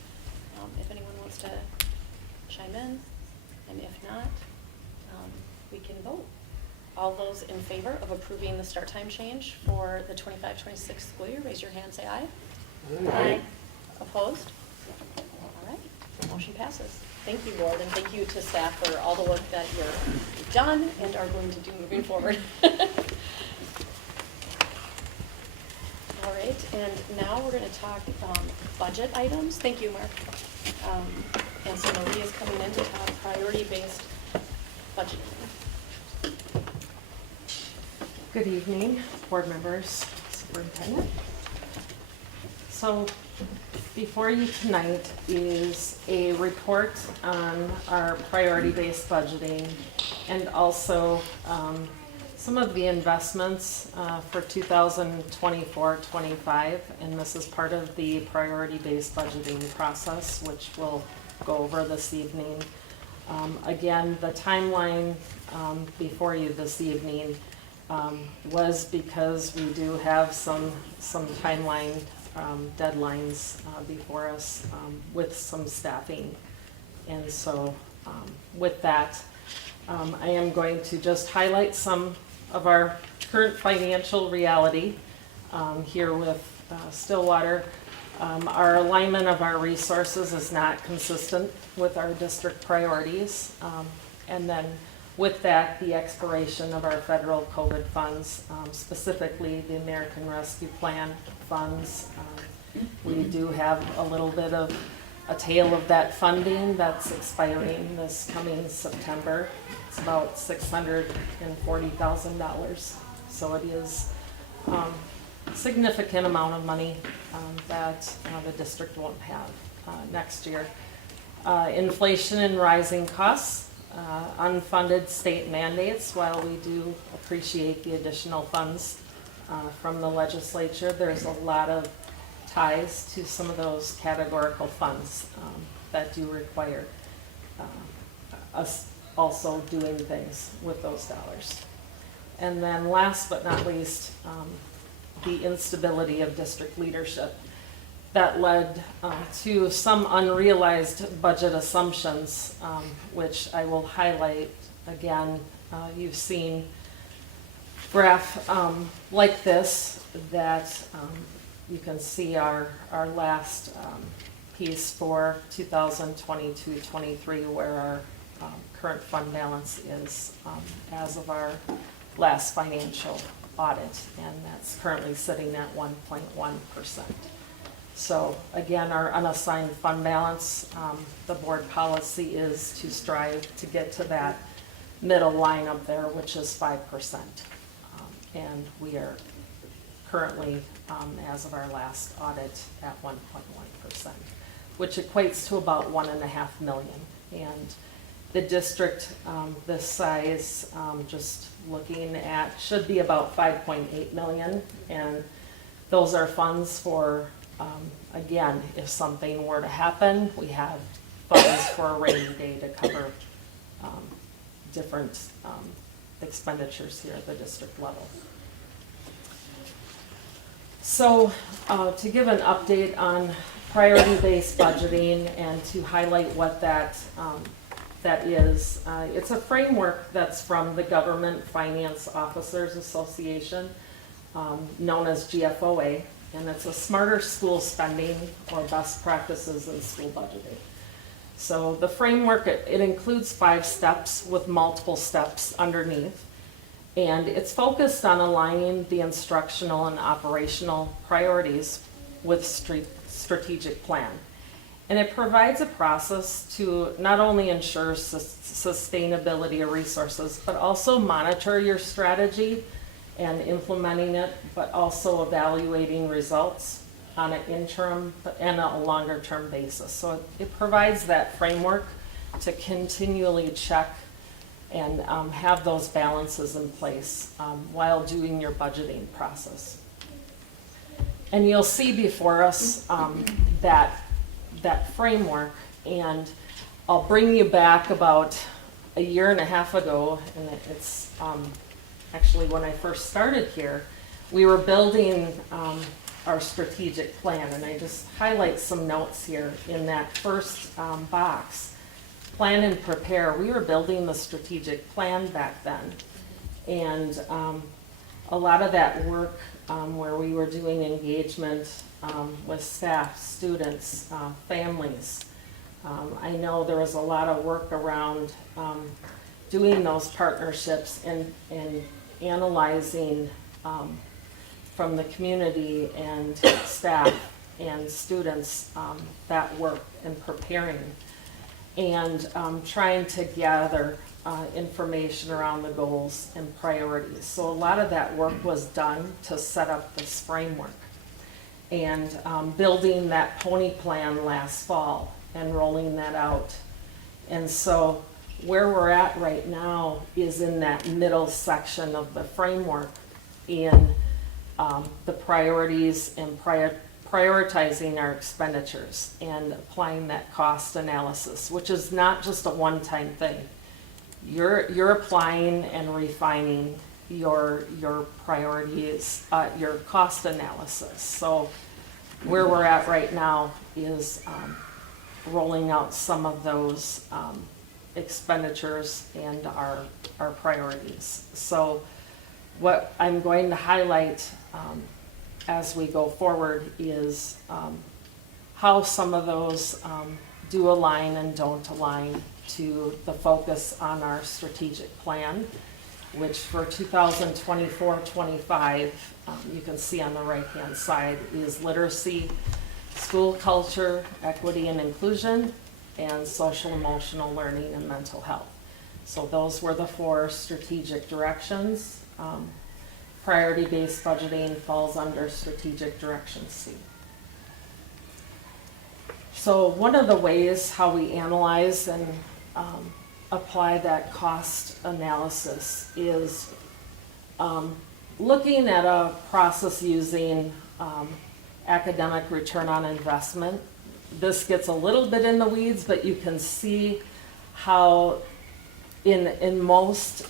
If anyone wants to chime in, and if not, we can vote. All those in favor of approving the start time change for the 25-26 school year, raise your hand, say aye. Aye. Opposed? All right, motion passes. Thank you, board, and thank you to staff for all the work that you've done and are going to do moving forward. All right, and now we're gonna talk budget items. Thank you, Mark. And so Marie is coming in to talk priority-based budgeting. Good evening, board members, superintendent. So before you tonight is a report on our priority-based budgeting and also some of the investments for 2024-25, and this is part of the priority-based budgeting process, which we'll go over this evening. Again, the timeline before you this evening was because we do have some timeline deadlines before us with some staffing. And so with that, I am going to just highlight some of our current financial reality here with Stillwater. Our alignment of our resources is not consistent with our district priorities. And then with that, the expiration of our federal COVID funds, specifically the American Rescue Plan funds. We do have a little bit of a tail of that funding that's expiring this coming September. It's about $640,000. So it is significant amount of money that the district won't have next year. Inflation and rising costs, unfunded state mandates. While we do appreciate the additional funds from the legislature, there's a lot of ties to some of those categorical funds that do require us also doing things with those dollars. And then last but not least, the instability of district leadership that led to some unrealized budget assumptions, which I will highlight again. You've seen graph like this that you can see our last piece for 2022-23 where our current fund balance is as of our last financial audit, and that's currently sitting at 1.1%. So again, our unassigned fund balance, the board policy is to strive to get to that middle line up there, which is 5%. And we are currently, as of our last audit, at 1.1%, which equates to about $1.5 million. And the district, this size, just looking at, should be about $5.8 million. And those are funds for, again, if something were to happen, we have funds for a rainy day to cover different expenditures here at the district level. So to give an update on priority-based budgeting and to highlight what that is, it's a framework that's from the Government Finance Officers Association, known as GFOA, and it's a smarter school spending or best practices in school budgeting. So the framework, it includes 5 steps with multiple steps underneath. And it's focused on aligning the instructional and operational priorities with strategic plan. And it provides a process to not only ensure sustainability of resources, but also monitor your strategy and implementing it, but also evaluating results on an interim and a longer term basis. So it provides that framework to continually check and have those balances in place while doing your budgeting process. And you'll see before us that framework, and I'll bring you back about a year and a half ago, and it's actually when I first started here, we were building our strategic plan, and I just highlight some notes here in that first box. Plan and prepare. We were building the strategic plan back then, and a lot of that work where we were doing engagement with staff, students, families. I know there was a lot of work around doing those partnerships and analyzing from the community and staff and students that work and preparing and trying to gather information around the goals and priorities. So a lot of that work was done to set up this framework and building that pony plan last fall and rolling that out. And so where we're at right now is in that middle section of the framework in the priorities and prioritizing our expenditures and applying that cost analysis, which is not just a one-time thing. You're applying and refining your priorities, your cost analysis. So where we're at right now is rolling out some of those expenditures and our priorities. So what I'm going to highlight as we go forward is how some of those do align and don't align to the focus on our strategic plan, which for 2024-25, you can see on the right-hand side is literacy, school culture, equity and inclusion, and social emotional learning and mental health. So those were the 4 strategic directions. Priority-based budgeting falls under strategic direction C. So one of the ways how we analyze and apply that cost analysis is looking at a process using academic return on investment. This gets a little bit in the weeds, but you can see how in most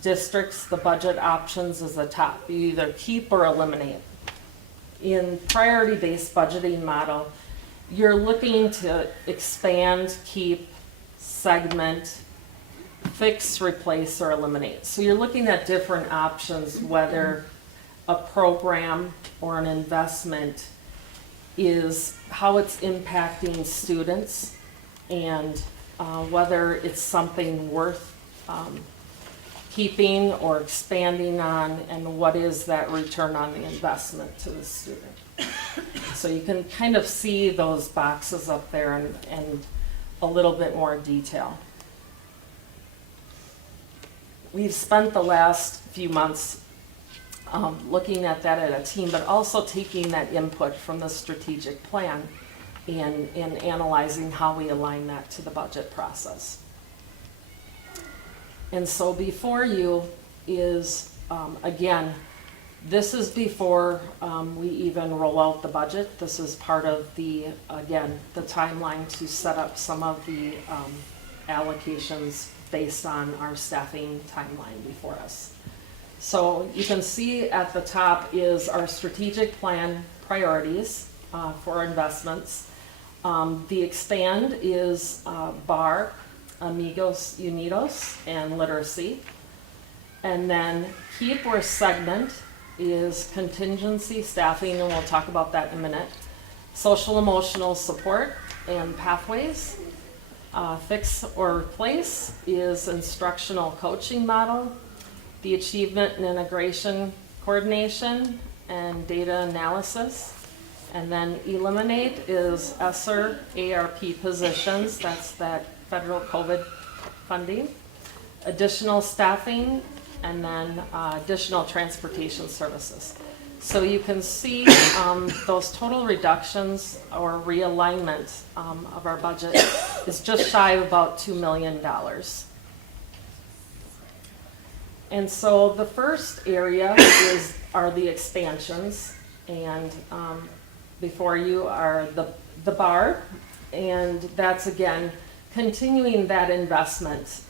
districts, the budget options is the top. You either keep or eliminate. In priority-based budgeting model, you're looking to expand, keep, segment, fix, replace, or eliminate. So you're looking at different options, whether a program or an investment is how it's impacting students and whether it's something worth keeping or expanding on, and what is that return on the investment to the student. So you can kind of see those boxes up there and a little bit more detail. We've spent the last few months looking at that at a team, but also taking that input from the strategic plan and analyzing how we align that to the budget process. And so before you is, again, this is before we even roll out the budget. This is part of the, again, the timeline to set up some of the allocations based on our staffing timeline before us. So you can see at the top is our strategic plan priorities for investments. The expand is BAR, Amigos Unidos, and literacy. And then keep or segment is contingency staffing, and we'll talk about that in a minute. Social emotional support and pathways. Fix or replace is instructional coaching model. The achievement and integration coordination and data analysis. And then eliminate is ESSER ARP positions, that's that federal COVID funding. Additional staffing, and then additional transportation services. So you can see those total reductions or realignment of our budget is just shy of about $2 million. And so the first area are the expansions, and before you are the BAR, and that's again continuing that investment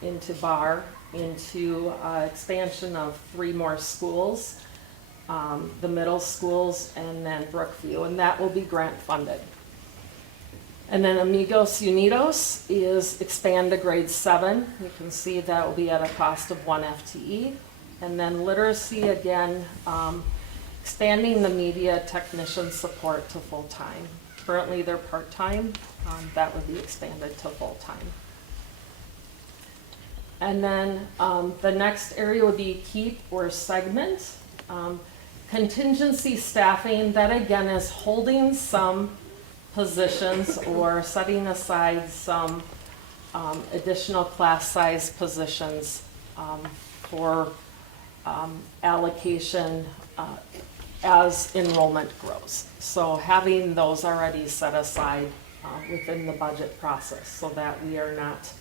into BAR, into expansion of 3 more schools, the middle schools, and then Brookview, and that will be grant funded. And then Amigos Unidos is expand to grade 7. You can see that will be at a cost of 1 FTE. And then literacy, again, expanding the media technician support to full-time. Currently they're part-time, that would be expanded to full-time. And then the next area would be keep or segment. Contingency staffing, that again is holding some positions or setting aside some additional class size positions for allocation as enrollment grows. So having those already set aside within the budget process so that we are not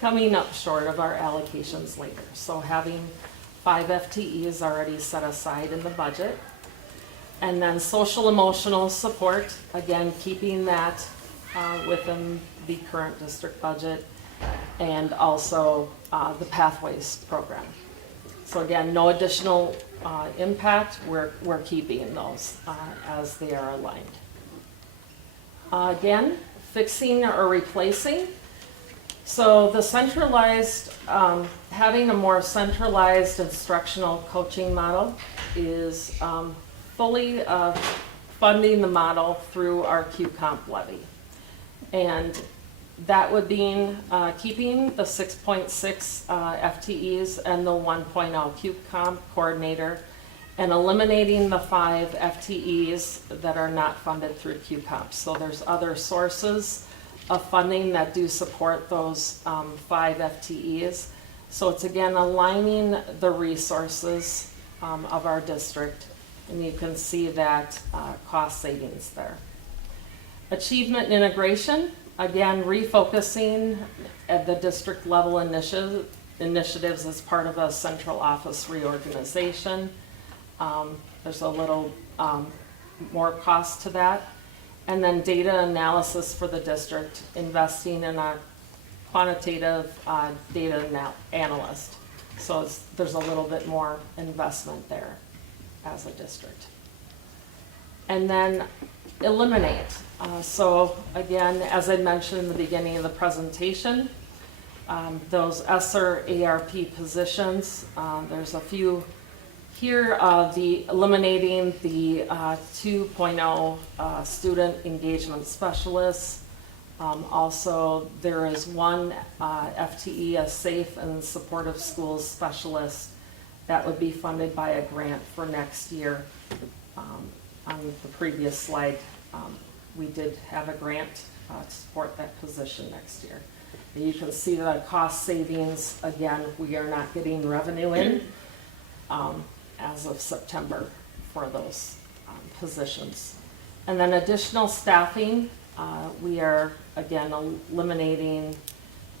coming up short of our allocations later. So having 5 FTEs already set aside in the budget. And then social emotional support, again, keeping that within the current district budget, and also the Pathways program. So again, no additional impact, we're keeping those as they are aligned. Again, fixing or replacing, So the centralized, having a more centralized instructional coaching model is fully funding the model through our Q-Comp levy. And that would mean keeping the 6.6 FTEs and the 1.0 Q-Comp coordinator, and eliminating the 5 FTEs that are not funded through Q-Comp. So there's other sources of funding that do support those 5 FTEs. So it's again aligning the resources of our district, and you can see that cost savings there. Achievement and integration, again refocusing at the district level initiatives as part of a central office reorganization. There's a little more cost to that. And then data analysis for the district, investing in a quantitative data analyst. So there's a little bit more investment there as a district. And then eliminate. So again, as I mentioned in the beginning of the presentation, those ESSER ARP positions, there's a few here, the eliminating the 2.0 student engagement specialists. Also, there is one FTE, a safe and supportive schools specialist, that would be funded by a grant for next year. On the previous slide, we did have a grant to support that position next year. And you can see the cost savings. Again, we are not getting revenue in as of September for those positions. And then additional staffing, we are again eliminating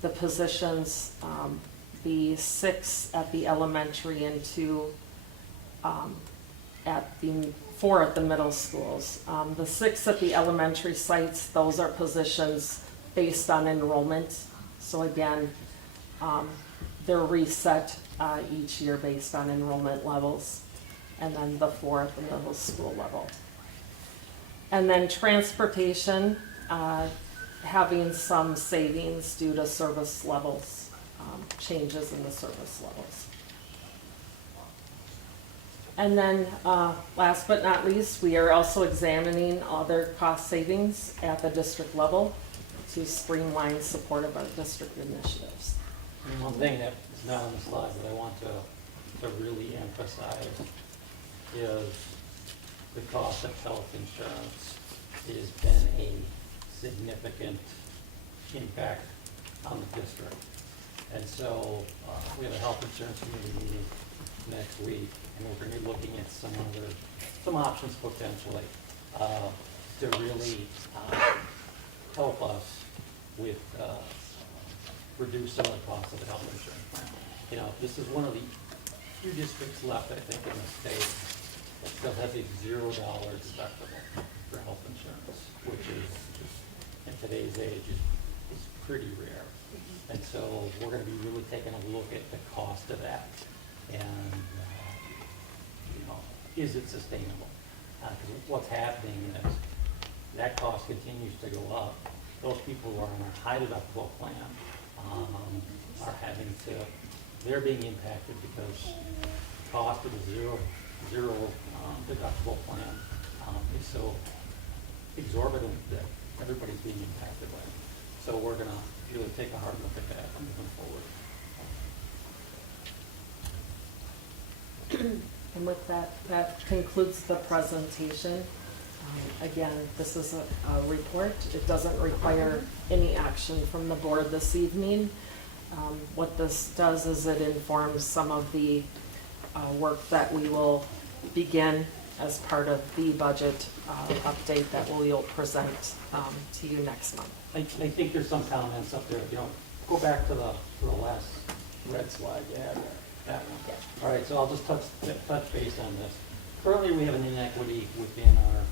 the positions, the 6 at the elementary and 2 4 at the middle schools. The 6 at the elementary sites, those are positions based on enrollment. So again, they're reset each year based on enrollment levels, and then the 4 at the middle school level. And then transportation, having some savings due to service levels, changes in the service levels. And then last but not least, we are also examining other cost savings at the district level to streamline support of our district initiatives. And one thing that is not on the slide that I want to really emphasize is the cost of health insurance has been a significant impact on the district. And so we have a health insurance committee meeting next week, and we're going to be looking at some options potentially to really help us with reduce some of the costs of the health insurance plan. You know, this is one of the few districts left, I think, in the state that still has a $0 deductible for health insurance, which is just, in today's age, is pretty rare. And so we're going to be really taking a look at the cost of that, and you know, is it sustainable? Because what's happening is that cost continues to go up. Those people who are on a high deductible plan are having to, they're being impacted because cost of the zero deductible plan is so exorbitant that everybody's being impacted by it. So we're going to really take a hard look at that moving forward. And with that, that concludes the presentation. Again, this is a report. It doesn't require any action from the board this evening. What this does is it informs some of the work that we will begin as part of the budget update that we will present to you next month. I think there's some comments up there. You know, go back to the last red slide you had there. That one. Yeah. All right, so I'll just touch base on this. Currently, we have an inequity within our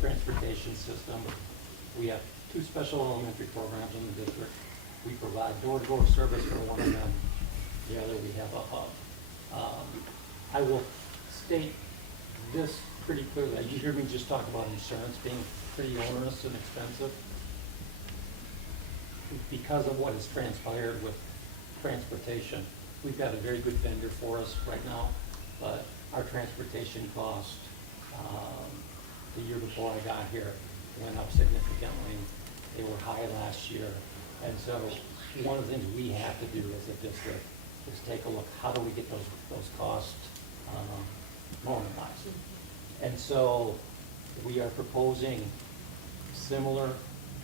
transportation system. We have 2 special elementary programs in the district. We provide door-to-door service for one of them. The other, we have a hub. I will state this pretty clearly. You hear me just talk about insurance being pretty onerous and expensive. because of what has transpired with transportation, we've got a very good vendor for us right now, but our transportation cost, the year before I got here, went up significantly. They were high last year. And so one of the things we have to do as a district is take a look, how do we get those costs normalized? And so we are proposing similar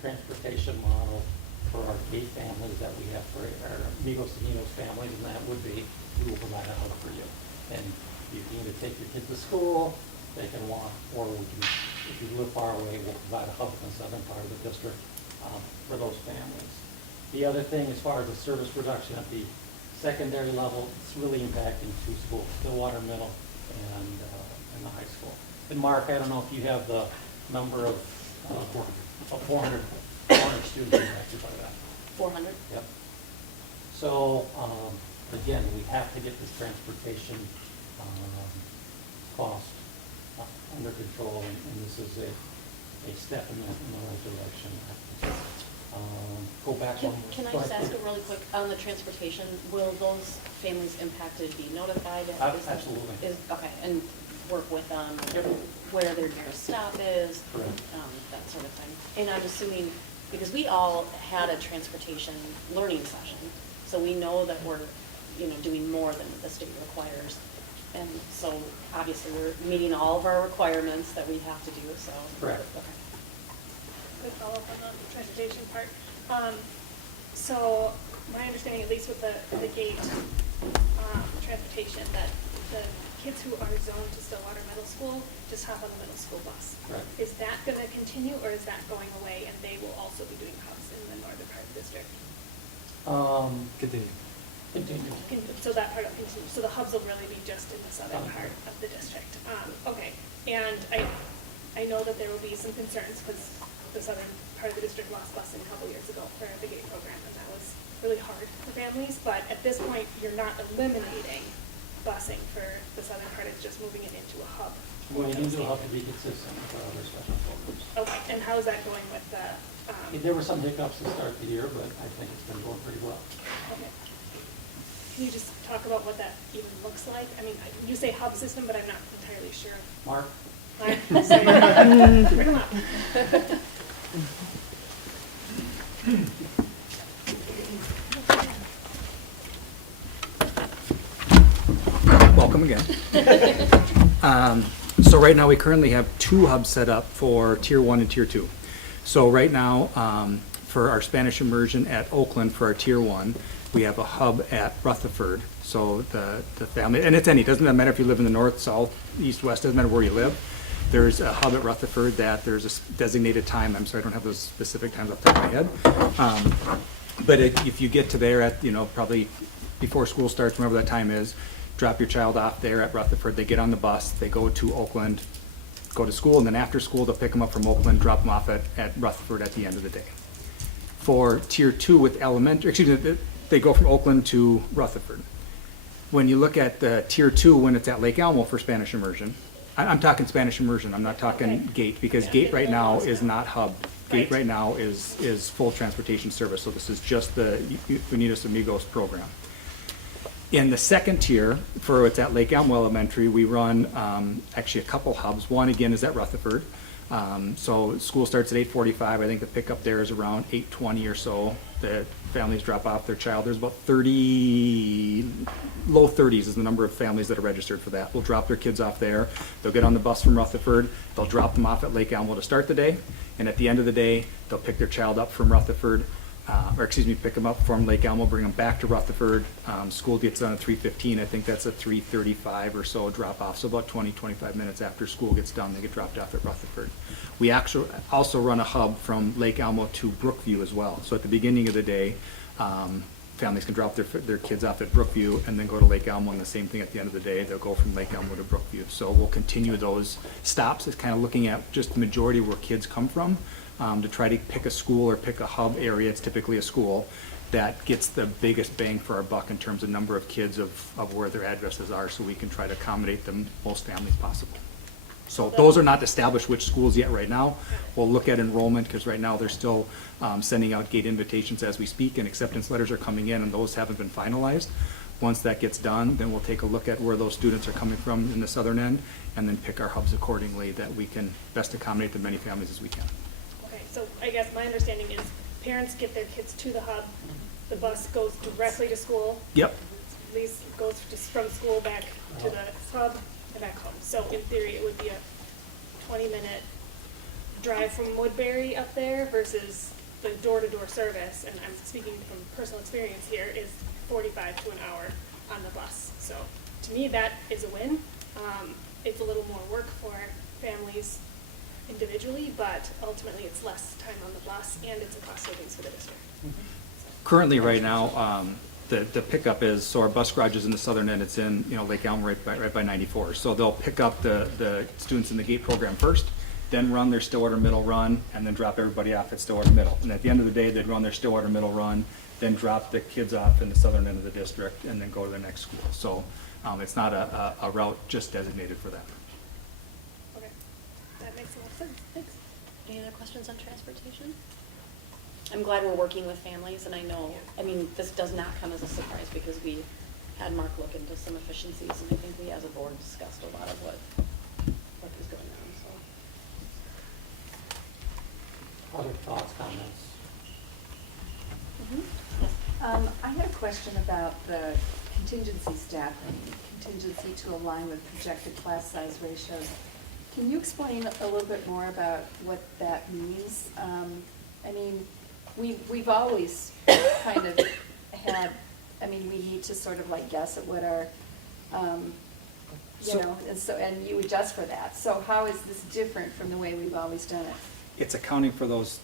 transportation model for our gate families that we have for our Amigos Taninos families, and that would be, we will provide a hub for you. And you can either take your kids to school, they can walk, or we can, if you live far away, we'll provide a hub in the southern part of the district for those families. The other thing, as far as the service reduction at the secondary level, it's really impacting two schools, Stillwater Middle and the high school. And Mark, I don't know if you have the number of 400 students impacted by that. 400? Yep. So, again, we have to get this transportation cost under control, and this is a step in the right direction. Go back one. Can I just ask a really quick, on the transportation, will those families impacted be notified? Absolutely. Okay, and work with them, where their nearest stop is, Correct. That sort of thing. And I'm assuming, because we all had a transportation learning session, so we know that we're, doing more than the state requires. And so obviously we're meeting all of our requirements that we have to do, so. Correct. Okay. Quick follow-up on the transportation part. So my understanding, at least with the gate transportation, that the kids who are zoned to Stillwater Middle School just hop on the middle school bus. Correct. Is that going to continue, or is that going away, and they will also be doing hubs in the northern part of the district? Continue. Continue. So that part will continue. So the hubs will really be just in the southern part of the district. Okay. And I know that there will be some concerns because the southern part of the district lost busing a couple years ago for the gate program, and that was really hard for families. But at this point, you're not eliminating busing for the southern part. It's just moving it into a hub. Going into a hub to be consistent with our other special programs. Okay. And how is that going with the? There were some hiccups to start the year, but I think it's been going pretty well. Okay. Can you just talk about what that even looks like? I mean, you say hub system, but I'm not entirely sure. Mark? Sorry. Bring 'em up. Welcome again. So right now, we currently have 2 hubs set up for Tier 1 and Tier 2. So right now, for our Spanish immersion at Oakland for our Tier 1, we have a hub at Rutherford. So the family, and it's any, doesn't matter if you live in the north, south, east, west, doesn't matter where you live. There's a hub at Rutherford that there's a designated time. I'm sorry, I don't have those specific times off the top of my head. But if you get to there at, probably before school starts, whenever that time is, drop your child off there at Rutherford. They get on the bus, they go to Oakland, go to school, and then after school, they'll pick them up from Oakland, drop them off at Rutherford at the end of the day. For Tier 2 with elementary, they go from Oakland to Rutherford. When you look at the Tier 2, when it's at Lake Elmo for Spanish immersion, I'm talking Spanish immersion, I'm not talking GATE, because GATE right now is not hub. GATE right now is full transportation service, so this is just the Unidos Amigos program. In the second tier, for what's at Lake Elmo Elementary, we run actually a couple hubs. One, again, is at Rutherford. So school starts at 8:45. I think the pickup there is around 8:20 or so. The families drop off their child. There's about 30, low 30s is the number of families that are registered for that. We'll drop their kids off there. They'll get on the bus from Rutherford. They'll drop them off at Lake Elmo to start the day. And at the end of the day, they'll pick their child up from Rutherford, pick them up from Lake Elmo, bring them back to Rutherford. School gets done at 3:15. I think that's a 3:35 or so drop off. So about 20, 25 minutes after school gets done, they get dropped off at Rutherford. We actually also run a hub from Lake Elmo to Brookview as well. So at the beginning of the day, families can drop their kids off at Brookview and then go to Lake Elmo, and the same thing at the end of the day, they'll go from Lake Elmo to Brookview. So we'll continue those stops. It's kind of looking at just the majority where kids come from, to try to pick a school or pick a hub area. It's typically a school that gets the biggest bang for our buck in terms of number of kids of where their addresses are, so we can try to accommodate the most families possible. So those are not established which schools yet right now. We'll look at enrollment, because right now they're still sending out gate invitations as we speak, and acceptance letters are coming in, and those haven't been finalized. Once that gets done, then we'll take a look at where those students are coming from in the southern end, and then pick our hubs accordingly that we can best accommodate as many families as we can. Okay, so I guess my understanding is parents get their kids to the hub, the bus goes directly to school. Yep. Lease goes just from school back to the hub and back home. So in theory, it would be a 20-minute drive from Woodbury up there versus the door-to-door service, and I'm speaking from personal experience here, is 45 to an hour on the bus. So to me, that is a win. It's a little more work for families individually, but ultimately it's less time on the bus and it's a cost savings for the district. Currently, right now, the pickup is, so our bus garage is in the southern end, it's in, Lake Elm right by 94. So they'll pick up the students in the gate program first, then run their Stillwater Middle run, and then drop everybody off at Stillwater Middle. And at the end of the day, they'd run their Stillwater Middle run, then drop the kids off in the southern end of the district, and then go to the next school. So it's not a route just designated for that. Okay, that makes a lot of sense. Thanks. Any other questions on transportation? I'm glad we're working with families, and I know, this does not come as a surprise because we had Mark look into some efficiencies, and I think we as a board discussed a lot of what is going on, so. Other thoughts, comments? I had a question about the contingency staffing, contingency to align with projected class size ratios. Can you explain a little bit more about what that means? We've always kind of had, we need to sort of like guess at what our, and you adjust for that. So how is this different from the way we've always done it? It's accounting for those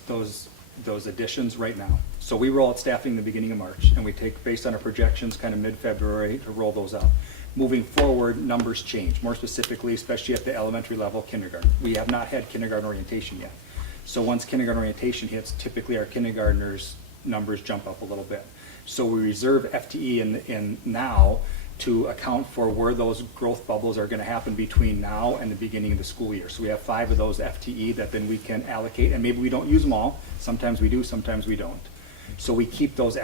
additions right now. So we roll out staffing in the beginning of March, and we take, based on our projections, kind of mid-February to roll those out. Moving forward, numbers change, more specifically, especially at the elementary level, kindergarten. We have not had kindergarten orientation yet. So once kindergarten orientation hits, typically our kindergartners' numbers jump up a little bit. So we reserve FTE in now to account for where those growth bubbles are going to happen between now and the beginning of the school year. So we have 5 of those FTE that then we can allocate, and maybe we don't use them all. Sometimes we do, sometimes we don't. So we keep those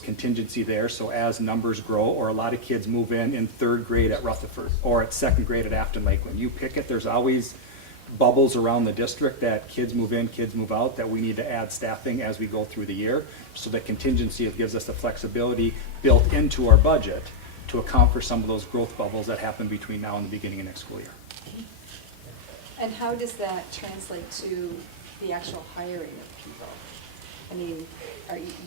contingency there, so as numbers grow, or a lot of kids move in 3rd grade at Rutherford, or at 2nd grade at Afton Lakeland. You pick it, there's always bubbles around the district that kids move in, kids move out, that we need to add staffing as we go through the year. So the contingency gives us the flexibility built into our budget to account for some of those growth bubbles that happen between now and the beginning of next school year. And how does that translate to the actual hiring of people?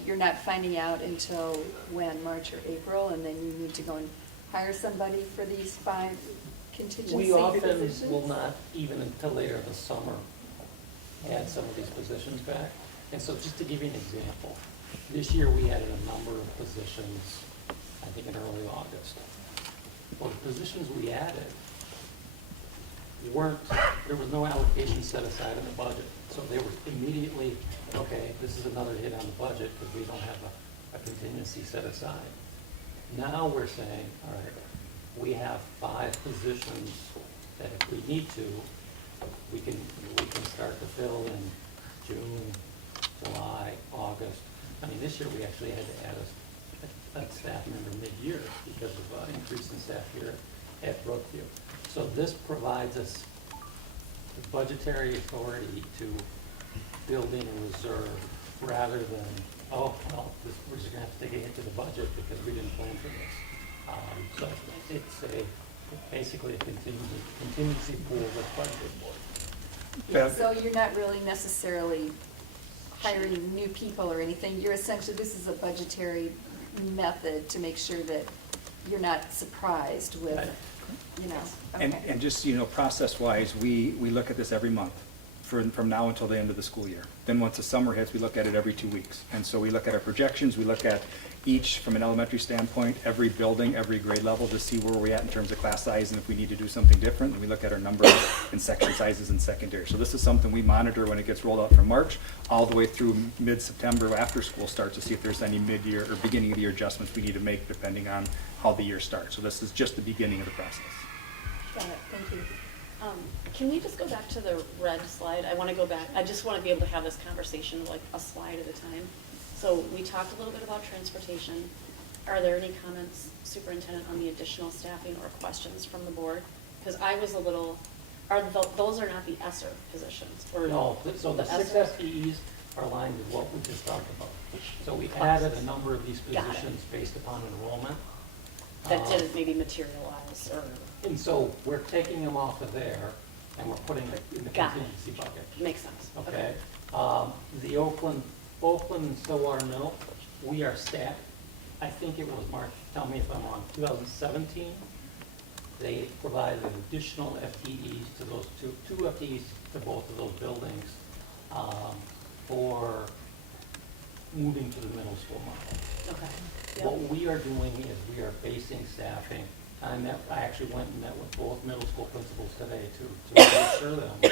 You're not finding out until when, March or April, and then you need to go and hire somebody for these 5 contingency We often positions? will not, even until later in the summer, add some of these positions back. And so just to give you an example, this year we added a number of positions, I think in early August. Well, the positions we added there was no allocation set aside in the budget. So they were immediately, okay, this is another hit on the budget because we don't have a contingency set aside. Now we're saying, all right, we have 5 positions that if we need to, we can start to fill in June, July, August. This year we actually had to add a staff member mid-year because of increase in staff here at Brookview. So this provides us the budgetary authority to build in a reserve rather than, we're just gonna have to take a hit to the budget because we didn't plan for this. So it's basically a contingency pool that's budgeted for. So you're not really necessarily hiring new people or anything, you're essentially, this is a budgetary method to make sure that you're not surprised with, okay. And just, process-wise, we look at this every month from now until the end of the school year. Then once the summer hits, we look at it every 2 weeks. And so we look at our projections, we look at each, from an elementary standpoint, every building, every grade level to see where we're at in terms of class size and if we need to do something different. And we look at our numbers and section sizes in secondary. So this is something we monitor when it gets rolled out from March all the way through mid-September after school starts to see if there's any mid-year or beginning of the year adjustments we need to make depending on how the year starts. So this is just the beginning of the process. Got it, thank you. Can we just go back to the red slide? I want to go back, I just want to be able to have this conversation like a slide at a time. So we talked a little bit about transportation. Are there any comments, Superintendent, on the additional staffing or questions from the board? Because I was a little, those are not the ESSER positions, or? No, so the six ESSER? FTEs are aligned with what we just talked about. So we added a number of these Got it. positions based upon enrollment. That Um, didn't maybe materialize, or, And so we're taking them off of there and we're putting it in the Got it. contingency bucket. makes sense. Okay? The Oakland and Stillwater Middle, we are I think it was March, tell me if I'm wrong, 2017, they provided additional FTEs to those two FTEs to both of those buildings for moving to the middle school model. Okay. What we are doing is we are basing staffing. I actually went and met with both middle school principals today to reassure them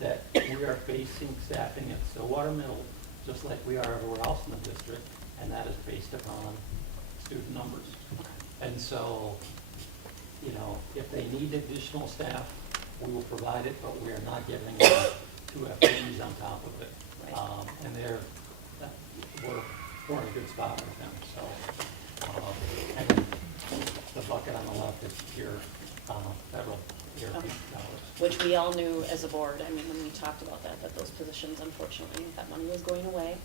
that we are basing staffing at Stillwater Middle just like we are everywhere else in the district, and that is based upon student numbers. And so, you know, if they need additional staff, we will provide it, but we are not giving them 2 FTEs on top of it. Right. And we're in a good spot with them, so. And then the bucket on the left is pure federal ERP Okay. dollars. Which we all knew as a board, I mean, when we talked about that those positions, unfortunately, that money was going away,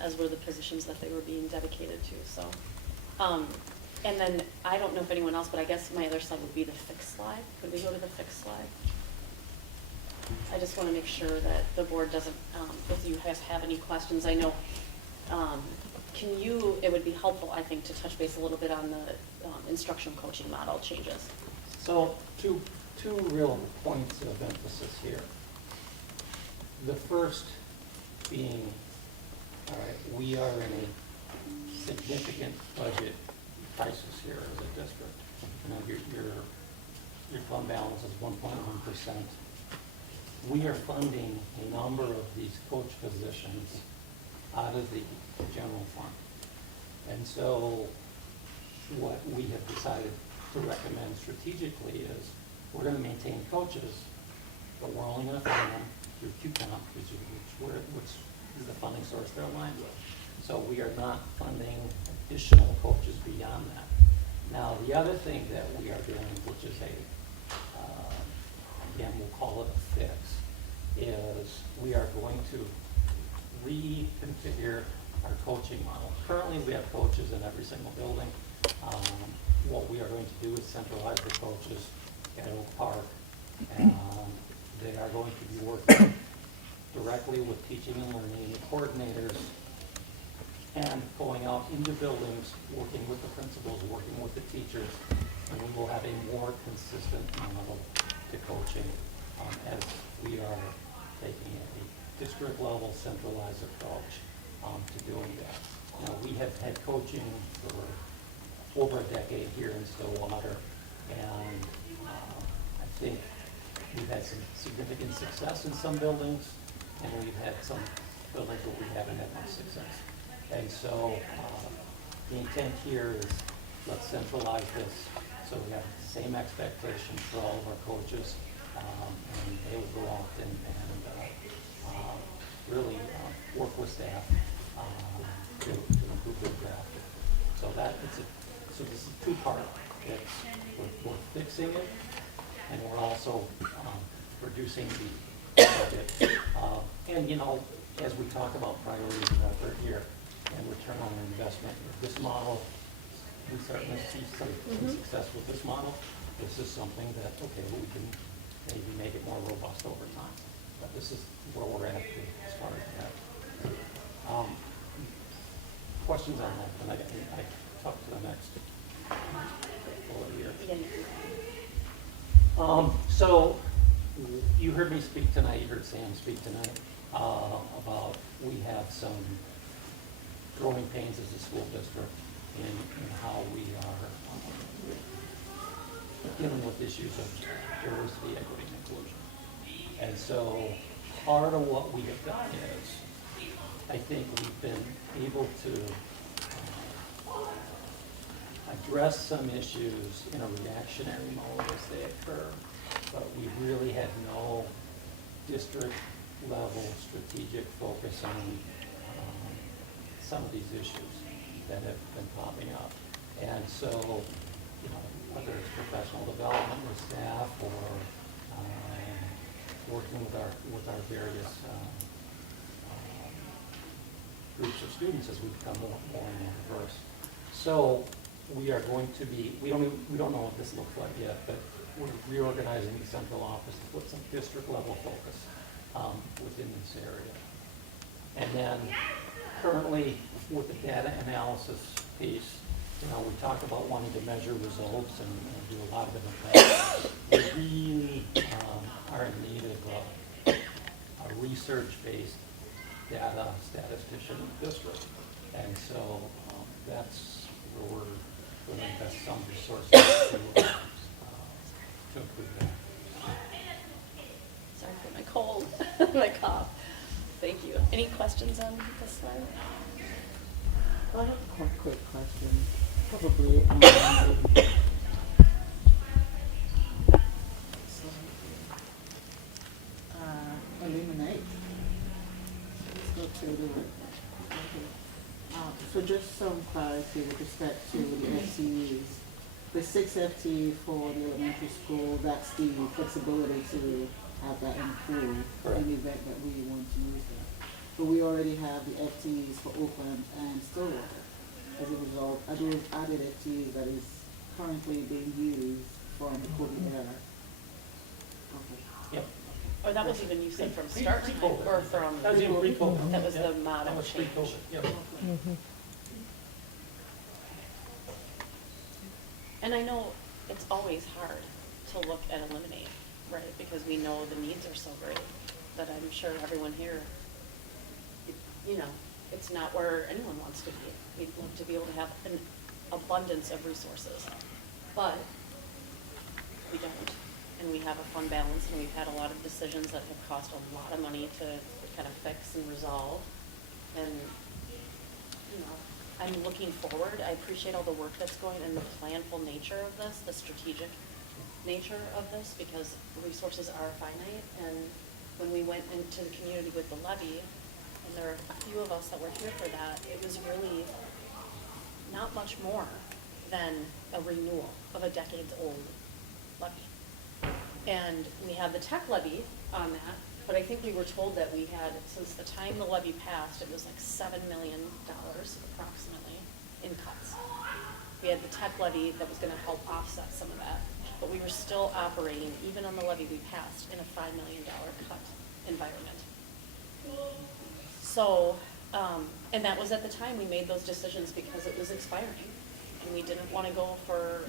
as were the positions that they were being dedicated to, so. And then, I don't know if anyone else, but I guess my other slide would be the fixed slide. Could we go to the fixed slide? I just wanna make sure that the board doesn't, if you guys have any questions, I know, it would be helpful, I think, to touch base a little bit on the instructional coaching model changes. So, two real points of emphasis here. The first being, all right, we are in a significant budget crisis here as a district. You know, your fund balance is 1.1%. We are funding a number of these coach positions out of the general fund. And so what we have decided to recommend strategically is we're gonna maintain coaches, but we're only gonna fund them through QComp, which is the funding source they're aligned with. So we are not funding additional coaches beyond that. Now, the other thing that we are doing, which is again, we'll call it a fix, is we are going to reconfigure our coaching model. Currently, we have coaches in every single building. What we are going to do is centralize the coaches at Oak Park, and they are going to be working directly with teaching and learning coordinators and going out into buildings, working with the principals, working with the teachers, and we will have a more consistent model to coaching as we are taking a district level centralized approach to doing that. Now, we have had coaching for over a decade here in Stillwater, and I think we've had some significant success in some buildings, and we've had some buildings where we haven't had much success. And so the intent here is let's centralize this so we have the same expectations for all of our coaches, and they will go out and really work with staff to improve their craft. So so this is two-part. We're fixing it, and we're also reducing the budget. And you know, as we talk about priorities of effort here and return on investment, this model, we certainly see some success with this model. This is something that, okay, we can maybe make it more robust over time. But this is where we're at as far as that. Questions on that? And I talk to the next bullet here. So you heard me speak tonight, you heard Sam speak tonight about we have some growing pains as a school district in how we are dealing with issues of diversity, equity, and inclusion. And so part of what we have done is, I think we've been able to address some issues in a reactionary mode as they occur. but we really had no district level strategic focus on some of these issues that have been popping up. And so, you know, whether it's professional development with staff or working with our various groups of students as we become more and more diverse. So we are going to be, we don't know what this looks like yet, but we're reorganizing the central office to put some district level focus within this area. And then currently with the data analysis piece, you know, we talk about wanting to measure results and do a lot of different things. We really are in need of a research-based data statistician in the district. And so that's where we're going to invest some resources to improve that. Sorry for my cold, my cough. Thank you. Any questions on this slide? I have a quick question. Probably eliminate. Let's go to the so just some clarity with respect to the FTEs. The 6 FTE for the elementary school, that's the flexibility to have that improved in the event that we want to use that. But we already have the FTEs for Oakland and Stillwater. As a result, those added FTEs that is currently being used from the COVID era. Okay. Yep. Or that was even you said from start time, Pre-COVID. or from. That was even pre-COVID. That was Yep. the model That was change. pre-COVID. Yep. And I know it's always hard to look at eliminate, right? Because we know the needs are so great that I'm sure everyone here, you know, it's not where anyone wants to be. We'd love to be able to have an abundance of resources, but we don't. And we have a fund balance, and we've had a lot of decisions that have cost a lot of money to kind of fix and resolve. And, you know, I'm looking forward. I appreciate all the work that's going and the planful nature of this, the strategic nature of this, because resources are finite. And when we went into the community with the levy, and there are a few of us that were here for that, it was really not much more than a renewal of a decades-old levy. And we had the tech levy on that, but I think we were told that we had, since the time the levy passed, it was like $7 million approximately in cuts. We had the tech levy that was going to help offset some of that, but we were still operating, even on the levy we passed, in a $5 million cut environment. So, and that was at the time we made those decisions because it was expiring, and we didn't want to go for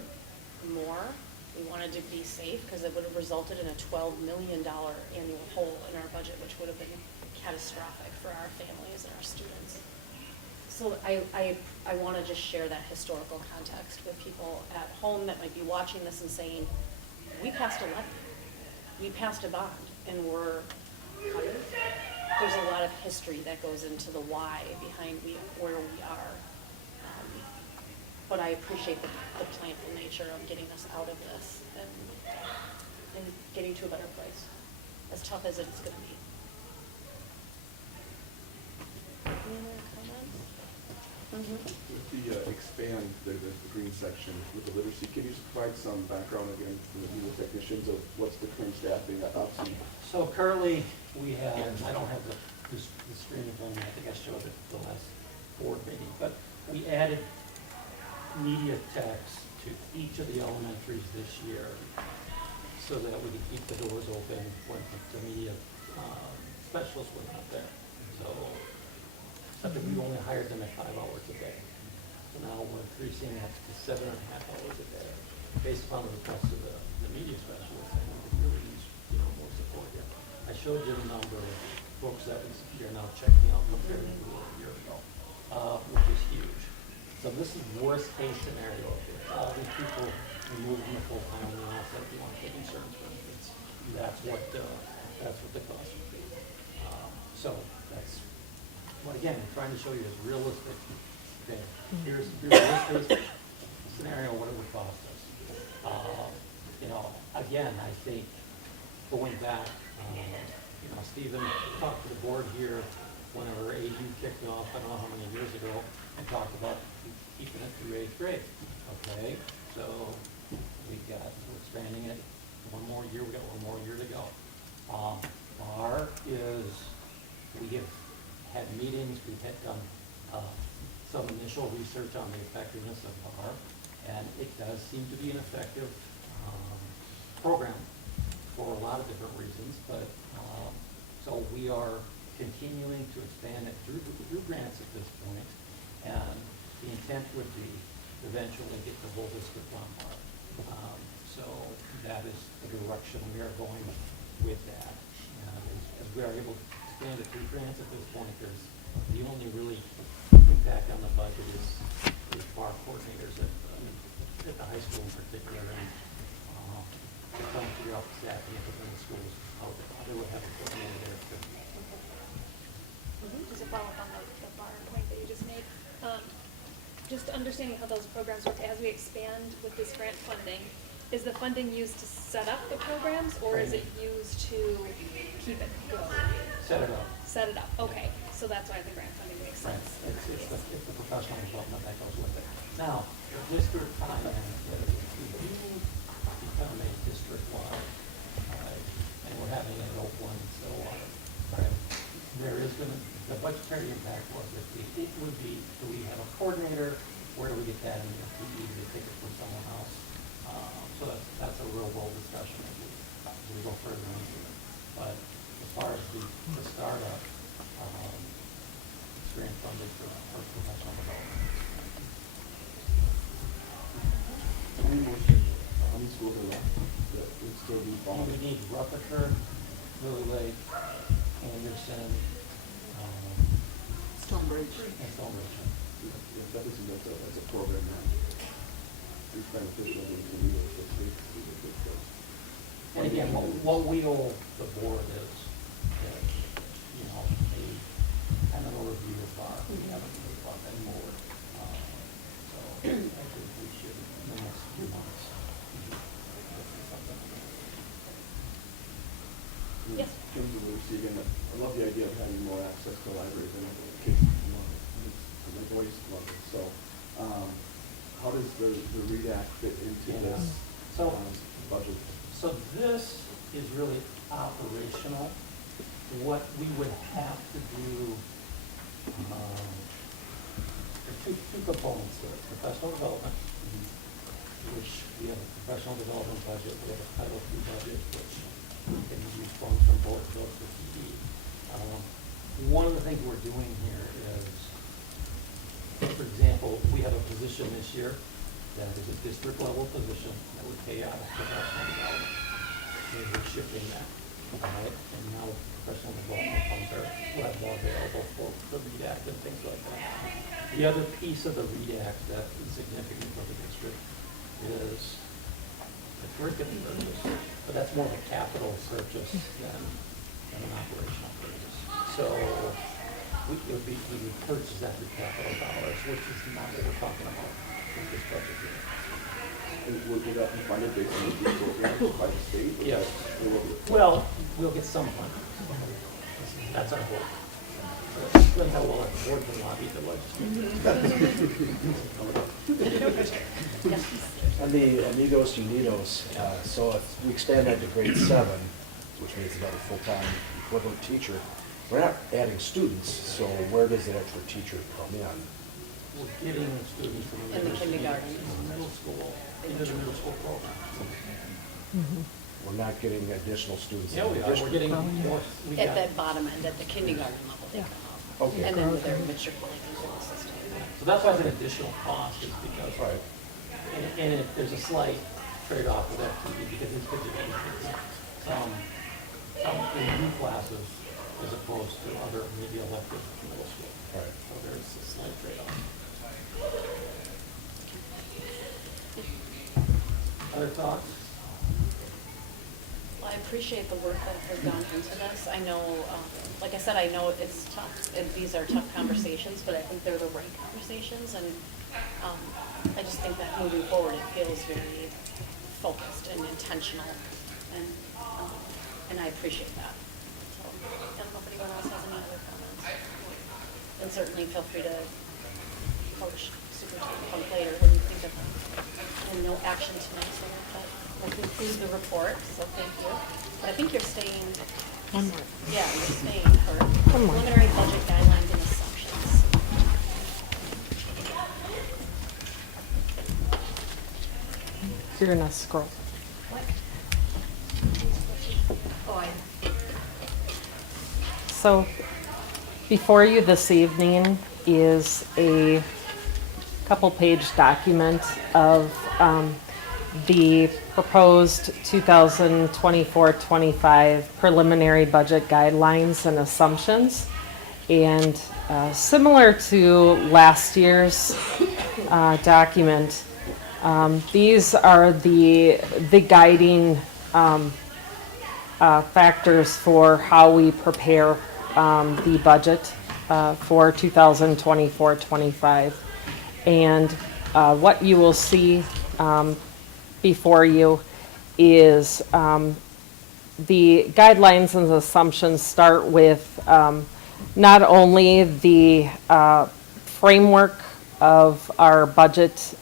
more. We wanted to be safe because it would have resulted in a $12 million annual hole in our budget, which would have been catastrophic for our families and our students. So I want to just share that historical context with people at home that might be watching this and saying, we passed a levy, we passed a bond, and we're cutting. There's a lot of history that goes into the why behind where we are. But I appreciate the planful nature of getting us out of this and getting to a better place, as tough as it's going to be. Any other comments? With the expand the green section with the literacy, can you just provide some background again from the technicians of what's the current staffing at Upson? So currently, we have, I don't have the screen in front of me, I think I showed it the last board meeting, but we added media techs to each of the elementaries this year so that we could keep the doors open when the media specialists were not there. So, except that we only hired them at 5 hours a day. So now we're increasing that to 7.5 hours a day, based upon the request of the media specialists, and we could really use, you know, more support here. I showed you the number of books that you're now checking out compared to a year ago, which is huge. So this is worst case scenario. If all these people remove from the full time and all said, you want to take insurance benefits, that's what the cost would be. So that's, well, again, I'm trying to show you this realistic thing. Here's the worst case scenario, what it would cost us. You know, again, I think going back, you know, Stephen talked to the board here whenever AU kicked off, I don't know how many years ago, and talked about keeping it through 8th grade, okay? So we're expanding it one more year, we got one more year to go. BAR is, we have had meetings, we've had done some initial research on the effectiveness of BAR, and it does seem to be an effective program for a lot of different reasons, but so we are continuing to expand it through grants at this point, and the intent would be eventually get the whole district on BAR. So that is the direction we are going with that. As we are able to expand it through grants at this point, there's the only really impact on the budget is BAR coordinators at the high school in particular, and trying to figure out the staffing within the schools, how they would have a coordinator there. Just to follow up on the BAR point that you just made, just understanding how those programs work as we expand with this grant funding, is the funding used to set up the programs, or is it used to keep it going? Set it up. Set it up, okay, so that's why the grant funding makes sense. It's the professional development that goes with it. Now, the district tie-in is if you become a district-wide, and we're having it at Oakland and so on, there is going to, the budgetary impact was that it would be, do we have a coordinator, where do we get that in the FTE, do we take it from someone else? So that's a real world discussion as we go further into it. But as far as the startup, it's grant funded for professional development. How many schools are left that would still be involved? We need Rutherford, Lily Lake, Anderson, Stonebridge. and Stonebridge. That is, that's a program that is beneficial to the leaders. And again, what we owe the board is, you know, kind of a review of BAR. We haven't really talked anymore. So I think we should, in the next few months, do something. Yes. In terms of literacy, again, I love the idea of having more access to libraries. I know kids love it. My boys love it. So, how does the READ Act fit into this budget? So this is really operational. What we would have to do, there are two components to it. Professional development, which we have a professional development budget, we have a Title II budget, which we can use funds from both of those for PD. One of the things we're doing here is, for example, we have a position this year that is a district level position that would pay out of professional development. And we're shifting that, all right? And now professional development funds are more available for the READ Act and things like that. The other piece of the READ Act that is significant for the district is the curriculum purchase, but that's more of a capital purchase than an operational purchase. So we would purchase that with capital dollars, which is not what we're talking about with this budget here. And would that be funded based on the programs by the state? Yes. Well, we'll get some funding. That's our hope. Depends how well our board can lobby the legislature. On the Amigos Unidos, so if we expand that to grade 7, which means another full-time equivalent teacher, we're not adding students, so where does the extra teacher come in? We're getting students from In the kindergarten. middle school, into the middle school program. We're not getting additional students in Yeah, the we are, we're district. getting more, we At got, that bottom end, at the kindergarten level, they come out. Okay. And then they're matriculating into the system. so that's why it's an additional cost, is because, Right. and if there's a slight trade-off with FTE, because these kids are getting some in new classes as opposed to other maybe electives in middle school. Right. So there's a slight trade-off. Other thoughts? Well, I appreciate the work that has gone into this. I know, like I said, I know it's tough, and these are tough conversations, but I think they're the right conversations, and I just think that moving forward, it feels very focused and intentional, and and I appreciate that. So, and if anyone else has any other comments, then certainly feel free to approach Superintendent Funk later when you think of them. And no action tonight, so that concludes the report, so thank you. But I think you're staying. One more. Yeah, you're staying for preliminary budget guidelines and assumptions. You're gonna scroll. What? Oh, So before you this evening is a couple-page document of the proposed 2024-25 preliminary budget guidelines and assumptions. And similar to last year's document, these are the guiding factors for how we prepare the budget for 2024-25. And what you will see before you is the guidelines and assumptions start with not only the framework of our budget,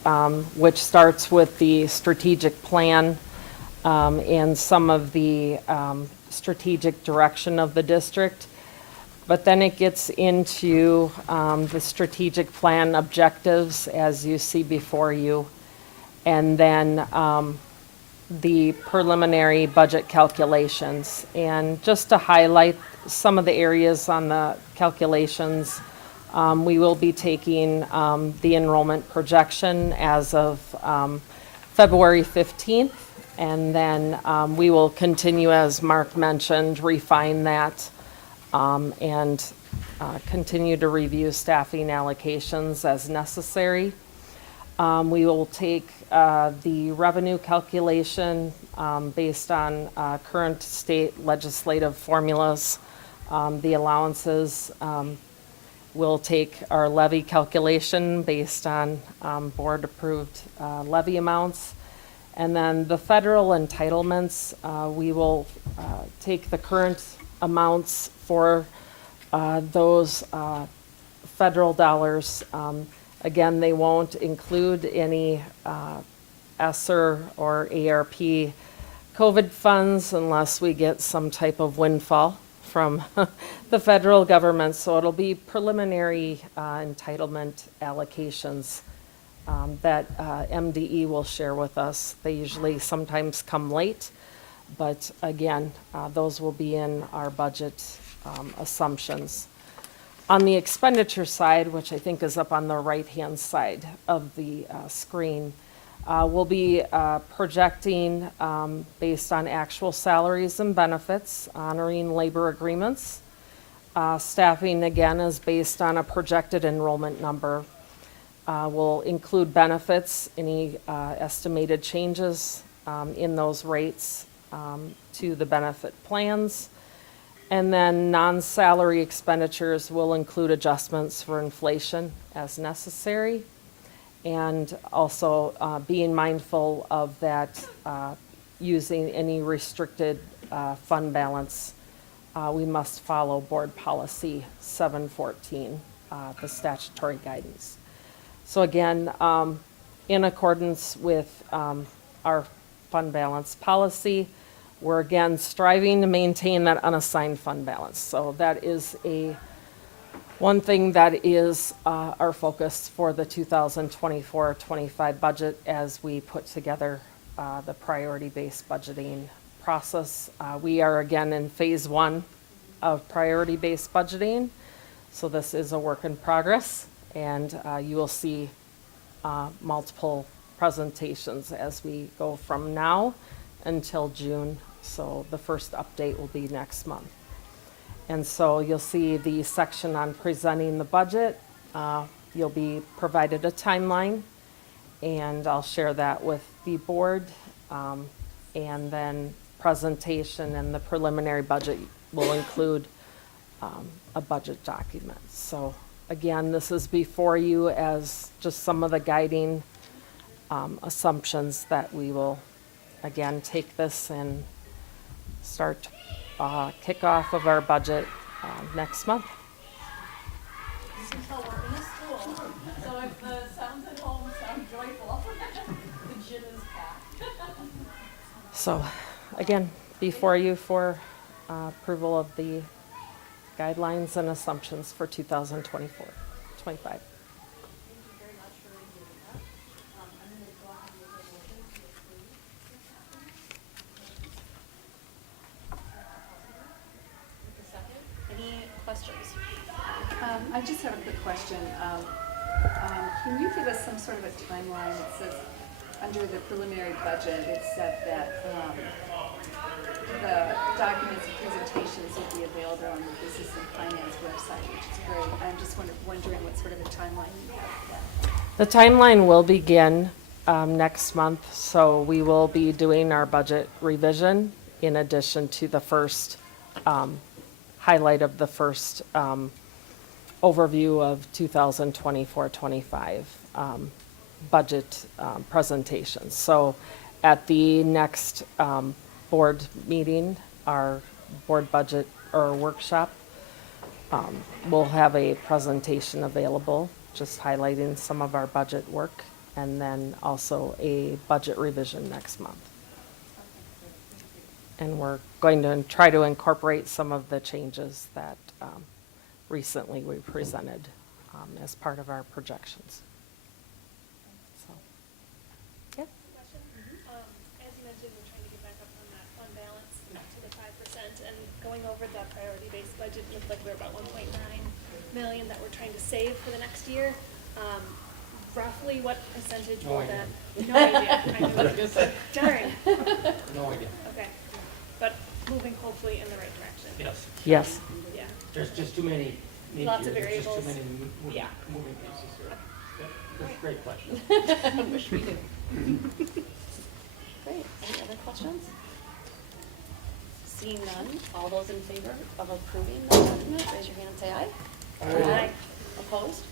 which starts with the strategic plan and some of the strategic direction of the district, but then it gets into the strategic plan objectives as you see before you, and then the preliminary budget calculations. And just to highlight some of the areas on the calculations, we will be taking the enrollment projection as of February 15th, and then we will continue, as Mark mentioned, refine that and continue to review staffing allocations as necessary. We will take the revenue calculation based on current state legislative formulas, the allowances. We'll take our levy calculation based on board-approved levy amounts. And then the federal entitlements, we will take the current amounts for those federal dollars. Again, they won't include any ESSER or ARP COVID funds unless we get some type of windfall from the federal government. So it'll be preliminary entitlement allocations that MDE will share with us. They usually sometimes come late, but again, those will be in our budget assumptions. On the expenditure side, which I think is up on the right-hand side of the screen, we'll be projecting based on actual salaries and benefits, honoring labor agreements. Staffing, again, is based on a projected enrollment number. We'll include benefits, any estimated changes in those rates to the benefit plans. And then non-salary expenditures will include adjustments for inflation as necessary. And also being mindful of that, using any restricted fund balance, we must follow Board Policy 714, the statutory guidance. So again, in accordance with our fund balance policy, we're again striving to maintain that unassigned fund balance. So that is one thing that is our focus for the 2024-25 budget as we put together the priority-based budgeting process. We are again in phase 1 of priority-based budgeting. So this is a work in progress, and you will see multiple presentations as we go from now until June. So the first update will be next month. And so you'll see the section on presenting the budget. You'll be provided a timeline, and I'll share that with the board. And then presentation and the preliminary budget will include a budget document. So again, this is before you as just some of the guiding assumptions that we will, again, take this and start kickoff of our budget next month. Until we're in a school, so if the sounds at home sound joyful, the gym is packed. So, again, before you for approval of the guidelines and assumptions for 2024, 25. Thank you very much for reviewing that. I'm going to go ahead with a motion to approve. With a second. Any questions? I just have a quick question. Can you give us some sort of a timeline? It says, under the preliminary budget, it said that the documents and presentations will be available on the Business and Finance website, which is great. I'm just wondering what sort of a timeline you have for that. The timeline will begin next month, so we will be doing our budget revision in addition to the first highlight of the first overview of 2024-25 budget presentations. So at the next board meeting, our board budget or workshop, we'll have a presentation available just highlighting some of our budget work, and then also a budget revision next month. And we're going to try to incorporate some of the changes that recently we presented as part of our projections. So, yeah. Question? As you mentioned, we're trying to get back up on that fund balance to the 5%, and going over the priority-based budget, it looked like we were about 1.9 million that we're trying to save for the next year. Roughly what percentage will that? No idea. I knew it was darn. No idea. Okay, but moving hopefully in the right direction. Yes. Yes. Yeah. There's just too many. Lots of There's just variables. too many moving, Yeah. moving pieces here. Yep, that's a great question. I wish we did. Great. Any other questions? Seeing none, all those in favor of approving the document, raise your hand and say aye. Aye. Opposed?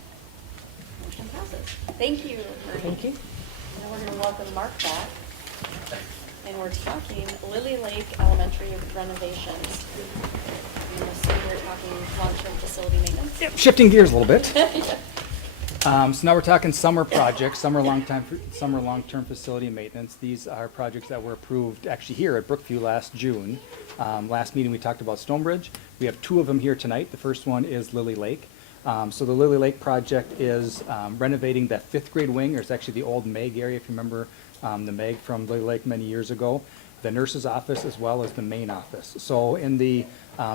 Motion passes. Thank you. Marie. Thank you. Now we're going to welcome Mark back. And we're talking Lily Lake Elementary renovations. And we'll see we're talking long-term facility maintenance. Yep, shifting gears a little bit. So now we're talking summer projects, summer long-term facility maintenance. These are projects that were approved actually here at Brookview last June. Last meeting we talked about Stonebridge. We have two of them here tonight. The first one is Lily Lake. So the Lily Lake project is renovating that fifth grade wing, or it's actually the old Meg area, if you remember the Meg from Lily Lake many years ago, the nurse's office as well as the main office. So in the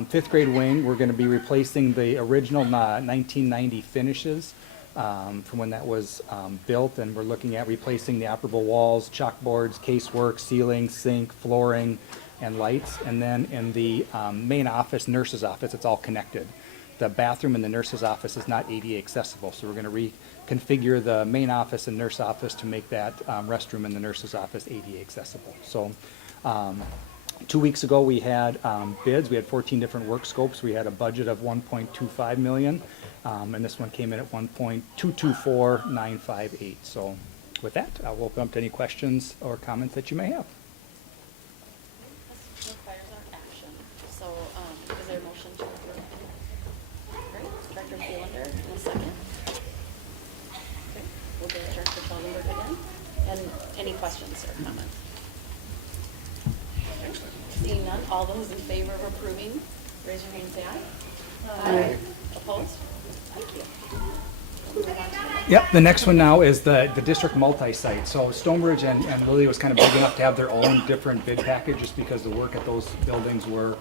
fifth grade wing, we're going to be replacing the original 1990 finishes from when that was built, and we're looking at replacing the operable walls, chalkboards, casework, ceiling, sink, flooring, and lights. And then in the main office, nurse's office, it's all connected. The bathroom in the nurse's office is not ADA accessible, so we're going to reconfigure the main office and nurse office to make that restroom in the nurse's office ADA accessible. So 2 weeks ago we had bids. We had 14 different work scopes. We had a budget of $1.25 million, and this one came in at $1.224958. So with that, I'll open up to any questions or comments that you may have. This requires our action. So is there a motion to approve? Great. Director Thielander, in a second. Okay. We'll go to Director Thielander again. And any questions or comments? Okay. Seeing none, all those in favor of approving, raise your hand and say aye. Aye. Opposed? Thank you. We'll move on to the next. Yep, the next one now is the district multi-site. So Stonebridge and Lily was kind of big enough to have their own different bid package just because the work at those buildings were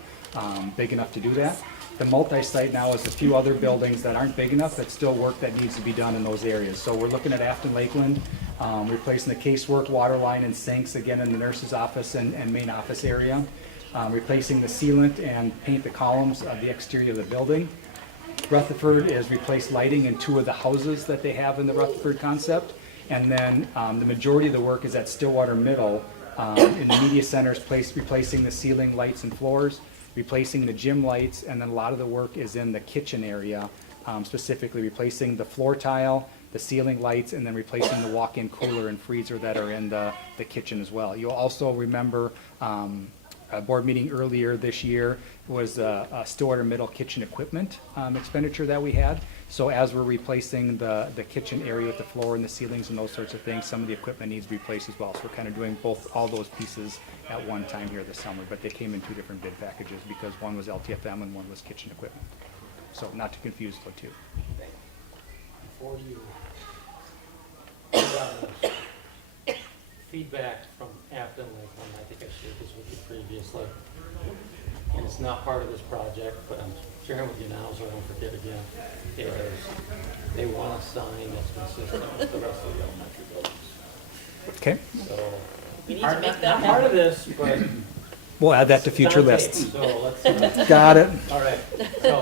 big enough to do that. The multi-site now is a few other buildings that aren't big enough, but still work that needs to be done in those areas. So we're looking at Afton Lakeland, replacing the casework, water line, and sinks again in the nurse's office and main office area. Replacing the sealant and paint the columns of the exterior of the building. Rutherford is replace lighting in two of the houses that they have in the Rutherford concept. And then the majority of the work is at Stillwater Middle in the media centers, replacing the ceiling, lights, and floors, replacing the gym lights, and then a lot of the work is in the kitchen area, specifically replacing the floor tile, the ceiling lights, and then replacing the walk-in cooler and freezer that are in the kitchen as well. You'll also remember board meeting earlier this year was a Stillwater Middle kitchen equipment expenditure that we had. So as we're replacing the kitchen area with the floor and the ceilings and those sorts of things, some of the equipment needs replaced as well. So we're kind of doing all those pieces at one time here this summer, but they came in 2 different bid packages because one was LTFM and one was kitchen equipment. So not to confuse the two. Before you feedback from Afton Lakeland, I think I shared this with you previously, and it's not part of this project, but I'm sharing with you now so I don't forget again, is they want a sign that's consistent with the rest of the elementary buildings. Okay. So, We need to make that not part of happen. this, but We'll add that to it's future on tape, lists. So let's, Got it. all right, so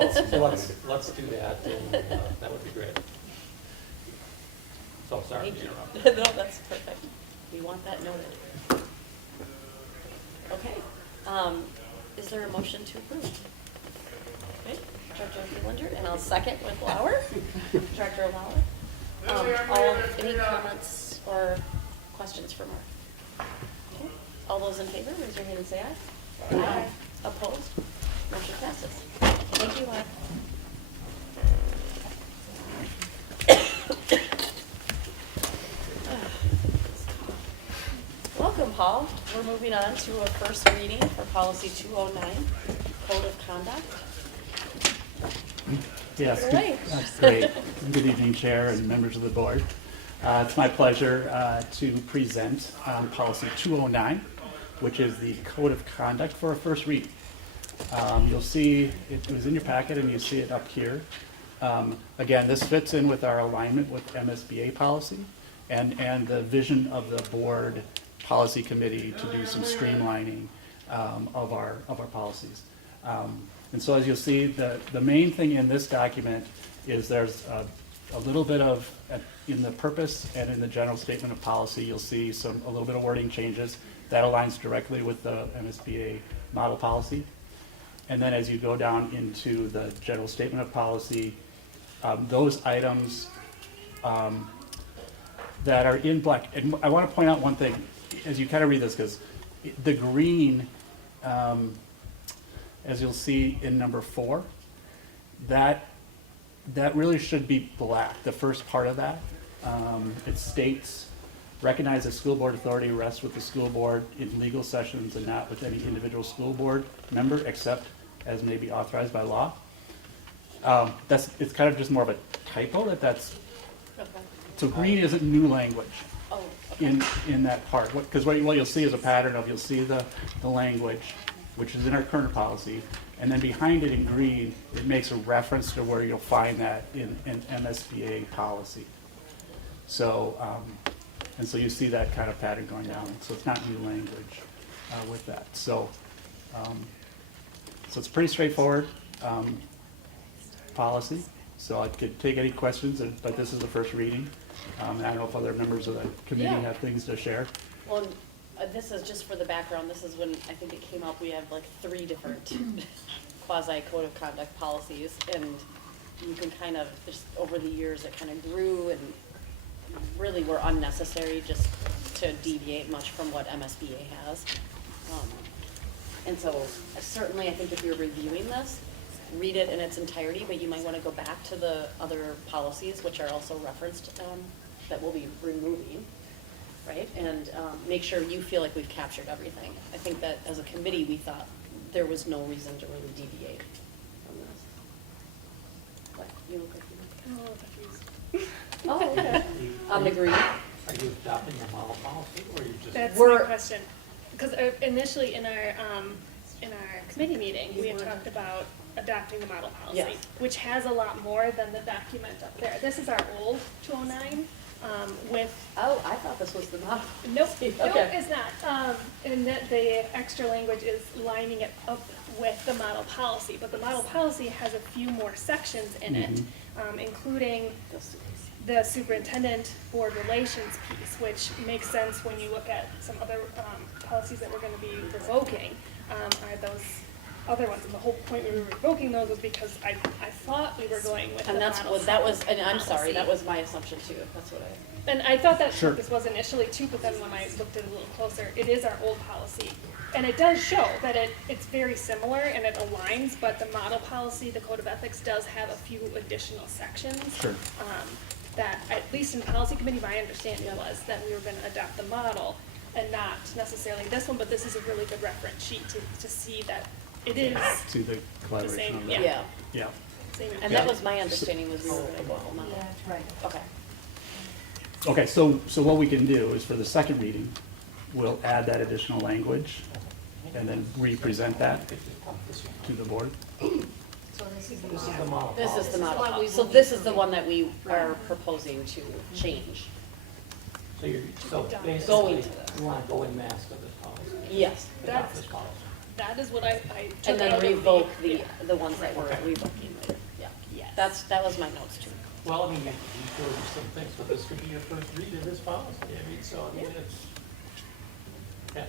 let's do that, and that would be great. So, sorry Thank to you. interrupt. No, that's perfect. We want that noted. Okay, is there a motion to approve? Okay, Director Freelander, and I'll second with Lauer. Director Lauer. Any comments or questions for Mark? Okay. All those in favor, raise your hand and say aye. Aye. Opposed? Motion passes. Thank you, Lauer. Welcome, Paul. We're moving on to a first reading for policy 209, code of conduct. Yes, Take it away. that's great. Good evening, Chair and members of the board. It's my pleasure to present policy 209, which is the code of conduct for a first read. You'll see it was in your packet, and you see it up here. Again, this fits in with our alignment with MSBA policy and the vision of the board policy committee to do some streamlining of our policies. And so as you'll see, the main thing in this document is there's a little bit of, in the purpose and in the general statement of policy, you'll see a little bit of wording changes. That aligns directly with the MSBA model policy. And then as you go down into the general statement of policy, those items that are in black, and I want to point out one thing as you kind of read this, because the green, as you'll see in number 4, that really should be black, the first part of that. It states, recognize that school board authority rests with the school board in legal sessions and not with any individual school board member except as may be authorized by law. It's kind of just more of a typo that's, Okay. so green isn't new language Oh, okay. in that part. Because what you'll see is a pattern of, you'll see the language, which is in our current policy, and then behind it in green, it makes a reference to where you'll find that in MSBA policy. So, and so you see that kind of pattern going down. So it's not new language with that. So, so it's pretty straightforward policy. So I could take any questions, but this is the first reading. And I don't know if other members of the committee Yeah. have things to share. Well, this is just for the background, this is when I think it came up, we have like 3 different quasi code of conduct policies, and you can kind of, just over the years, it kind of grew and really were unnecessary just to deviate much from what MSBA has. And so certainly I think if you're reviewing this, read it in its entirety, but you might want to go back to the other policies, which are also referenced, that we'll be removing, right? And make sure you feel like we've captured everything. I think that as a committee, we thought there was no reason to really deviate from this. What, you look like you I'm a little confused. Oh, okay. On the green? Are you adopting the model policy, or are you just? That's We're- my question. Because initially in our committee meeting, we had talked about adopting the model policy, Yes. which has a lot more than the document up there. This is our old 209 with. Oh, I thought this was the model. Nope, Okay. nope, it's not. And that the extra language is lining it up with the model policy, but the model policy has a few more sections in it, including the superintendent board relations piece, which makes sense when you look at some other policies that we're going to be revoking. Are those other ones, and the whole point we were revoking those was because I thought we were going with the And that's model what, that was, and I'm policy. sorry, that was my assumption too, that's what I. And I thought that's Sure. what this was initially too, but then when I looked at it a little closer, it is our old policy. And it does show that it's very similar and it aligns, but the model policy, the code of ethics, does have a few additional sections. Sure. That, at least in policy committee, my understanding was that we were gonna adopt the model and not necessarily this one, but this is a really good reference sheet to see that it is See the collaboration same, of yeah. that. Yeah, Yeah. same. and that was my understanding was we were gonna go all model. Yeah, right. Okay, Okay, so what we can do is for the second reading, we'll add that additional language and then re-present that to the board. this is the model policy, so this is the one that we are proposing to change. So you're, so Going basically, to this. you wanna go in mass to this policy, Yes, adopt this policy. That is what I took and then out of revoke yeah. the ones that we're revoking later, yeah. Yes. That was my notes too. Well, I mean, you showed us some things, but this could be your first read of this policy, I mean, so, I mean, it's, yeah,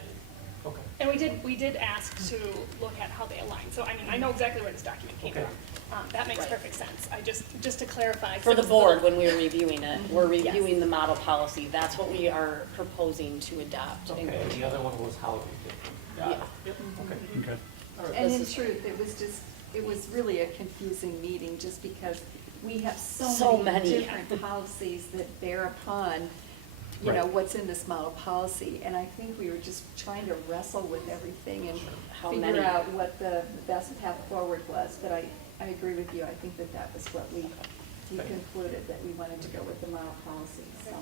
okay. And we did ask to look at how they align, so I mean, I know exactly where this document came Okay. from. That makes Right. perfect sense, I just to clarify. 'cause For it the was board, when we were reviewing it, we're Yes. reviewing the model policy, that's what we are proposing to adopt. Okay, and the other one was how we did it. Got it. Yeah. Yep, okay. Okay. All right. And This in is- truth, it was really a confusing meeting, just because we have So so many. many different policies that bear upon, you know, Right. what's in this model policy. And I think we were just trying to wrestle with everything and How figure many? out what the best path forward was. But I agree with you, I think that was what we concluded, that we wanted to go with the model policy, so.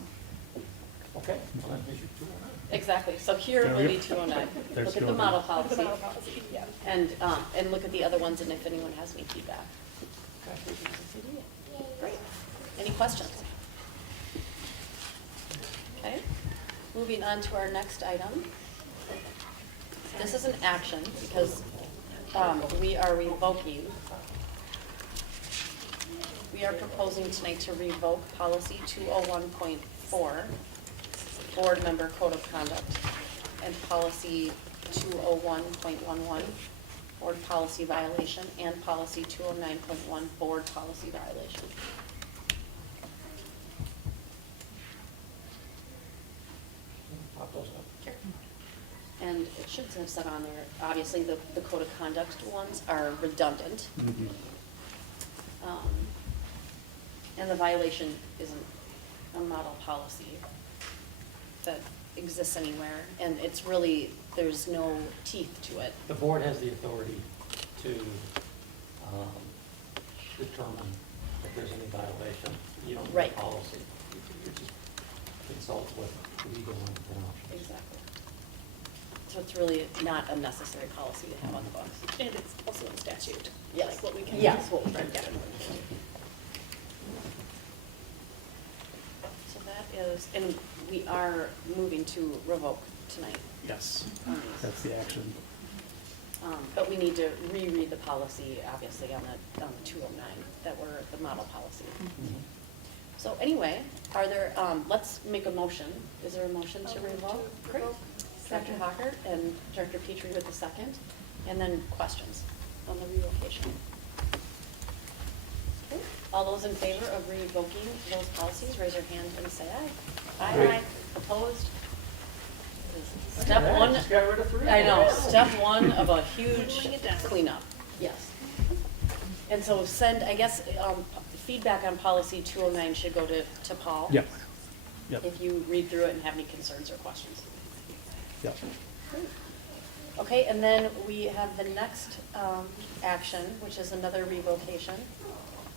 Okay, well, that makes you 209. Exactly, so here There will we be go. 209. There's Look at the 209. model The policy, model policy, yeah. and look at the other ones, and if anyone has any feedback. Great. Any questions? Okay, moving on to our next item. This is an action, because we are revoking. We are proposing tonight to revoke policy 201.4, board member code of conduct, and policy 201.11, board policy violation, and policy 209.1, board policy violation. Pop those up. Sure. And it should have said on there, obviously, the code of conduct ones are redundant. Mhm. And the violation isn't a model policy that exists anywhere, and it's really, there's no teeth to it. The board has the authority to determine if there's any violation, you know, Right. the policy. You just consult with legal and international. Exactly. So it's really not a necessary policy to have on the books. And it's also in statute, Yes. like what we can. Yes, what we can get. So that is, and we are moving to revoke tonight. Yes, on these. that's the action. But we need to reread the policy, obviously, on the 209, that were the model policy. So anyway, are there, let's make a motion. Is there a motion to revoke? Great. Dr. Hocker and Director Petrie with the second, and then questions on the revocation. Okay. All those in favor of revoking those policies, raise your hand and say aye. Aye. Opposed? Step Yeah, one. just got rid of 3. I know, step one of a huge Whittling it down. cleanup, yes. And so send, I guess, feedback on policy 209 should go to Paul. Yep, yep, If you read through it and have any concerns or questions. yep. Okay, and then we have the next action, which is another revocation.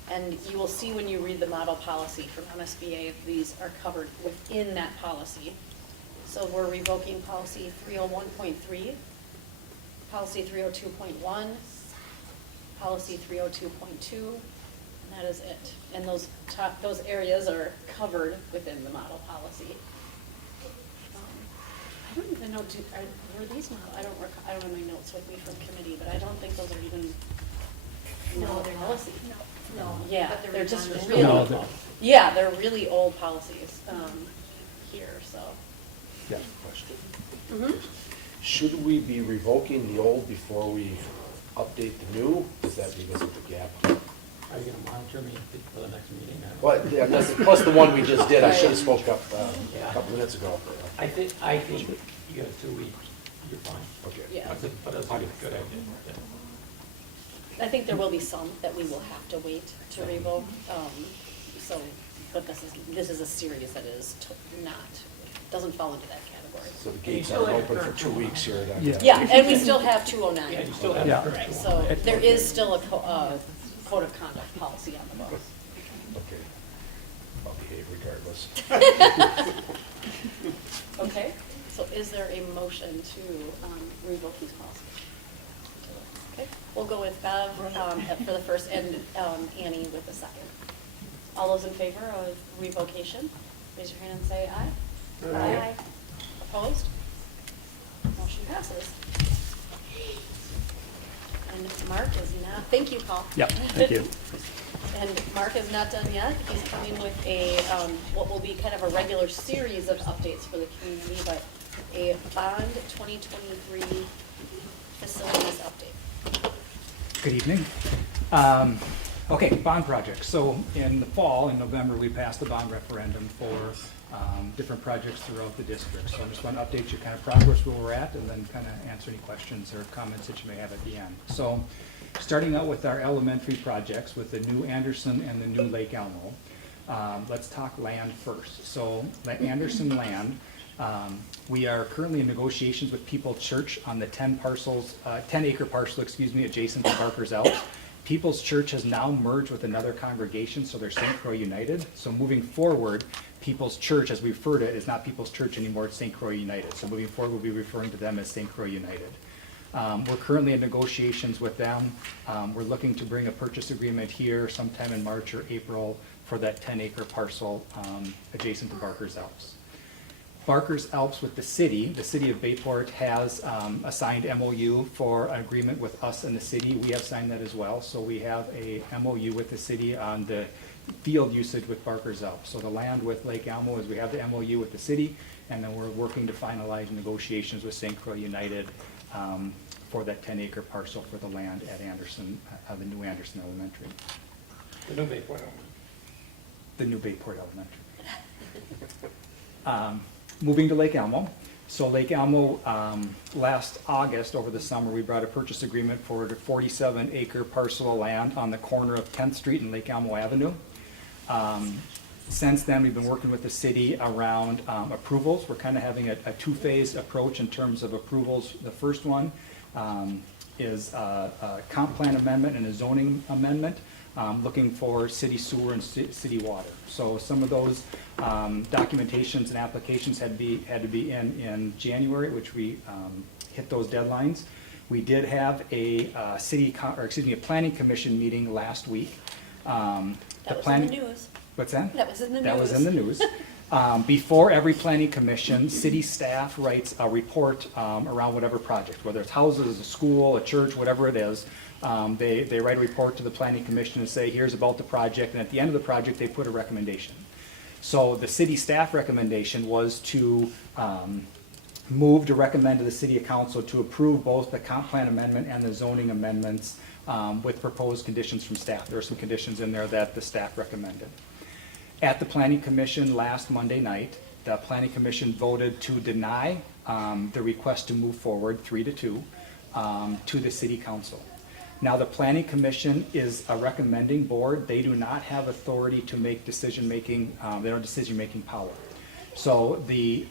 And you will see when you read the model policy from MSBA, these are covered within that policy. So we're revoking policy 301.3, policy 302.1, policy 302.2, and that is it. And those areas are covered within the model policy. I don't even know, were these model, I don't have my notes with me from committee, but I don't think those are even model policy. No. Yeah, But they're they're just redundant. really, No, they're- yeah, they're really old policies, here, so. Yeah. Question. Mhm. Should we be revoking the old before we update the new? Is that because of the gap? Are you gonna monitor me for the next meeting? Well, yeah, plus the one we just did, I should have spoke up a couple minutes ago. I think you got 2 weeks, you're fine. Okay. Yeah. But that's a good idea. I think there will be some that we will have to wait to revoke, so, but this is a series that is doesn't fall into that category. So the gates aren't open for 2 weeks here then? Yeah. Yeah, and we still have 209. Yeah, you still have. Yeah. Right, so there is still a code of conduct policy on the books. Okay. I'll behave regardless. Okay, so is there a motion to revoke these policies? Okay, we'll go with Bev for the first and Annie with the second. All those in favor of revocation, raise your hand and say aye. Aye. Opposed? Motion passes. And Mark is not, thank you, Paul. Yep, thank you. And Mark is not done yet. He's coming with a, what will be kind of a regular series of updates for the community, but a bond 2023 facilities update. Good evening. Okay, bond projects. So in the fall, in November, we passed the bond referendum for different projects throughout the district. So I just want to update you kind of progress where we're at and then kind of answer any questions or comments that you may have at the end. So starting out with our elementary projects with the new Anderson and the new Lake Elmo. Let's talk land first. So the Anderson land, we are currently in negotiations with People's Church on the 10 acre parcel, adjacent to Barker's Elks. People's Church has now merged with another congregation, so they're St. Croix United. So moving forward, People's Church, as we refer to it, is not People's Church anymore, it's St. Croix United. So moving forward, we'll be referring to them as St. Croix United. We're currently in negotiations with them. We're looking to bring a purchase agreement here sometime in March or April for that 10 acre parcel adjacent to Barker's Elks. Barker's Alps with the city of Bayport has a signed MOU for an agreement with us and the city. We have signed that as well. So we have a MOU with the city on the field usage with Barker's Alps. So the land with Lake Elmo is we have the MOU with the city, and then we're working to finalize negotiations with St. Croix United for that 10 acre parcel for the land at Anderson, the new Anderson Elementary. The new Bayport. The new Bayport Elementary. Moving to Lake Elmo. So Lake Elmo, last August, over the summer, we brought a purchase agreement for a 47 acre parcel of land on the corner of 10th Street and Lake Elmo Avenue. Since then, we've been working with the city around approvals. We're kind of having a two-phase approach in terms of approvals. The first one is a comp plan amendment and a zoning amendment, looking for city sewer and city water. So some of those documentations and applications had to be in January, which we hit those deadlines. We did have a planning commission meeting last week. That was in the news. What's that? That was in the news. That was in the news. Before every planning commission, city staff writes a report around whatever project, whether it's houses, a school, a church, whatever it is. They write a report to the planning commission and say, here's about the project, and at the end of the project, they put a recommendation. So the city staff recommendation was to move to recommend to the city council to approve both the comp plan amendment and the zoning amendments with proposed conditions from staff. There are some conditions in there that the staff recommended. At the planning commission last Monday night, the planning commission voted to deny the request to move forward 3-2 to the city council. Now, the planning commission is a recommending board. They do not have authority to make decision-making, they don't have decision-making power. So the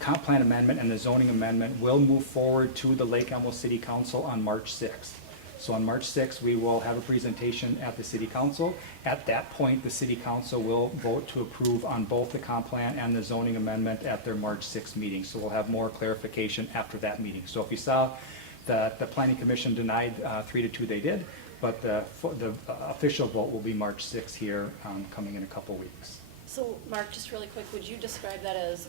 comp plan amendment and the zoning amendment will move forward to the Lake Elmo City Council on March 6th. So on March 6th, we will have a presentation at the city council. At that point, the city council will vote to approve on both the comp plan and the zoning amendment at their March 6th meeting. So we'll have more clarification after that meeting. So if you saw the planning commission denied 3-2, they did, but the official vote will be March 6th here, coming in a couple weeks. So, Mark, just really quick, would you describe that as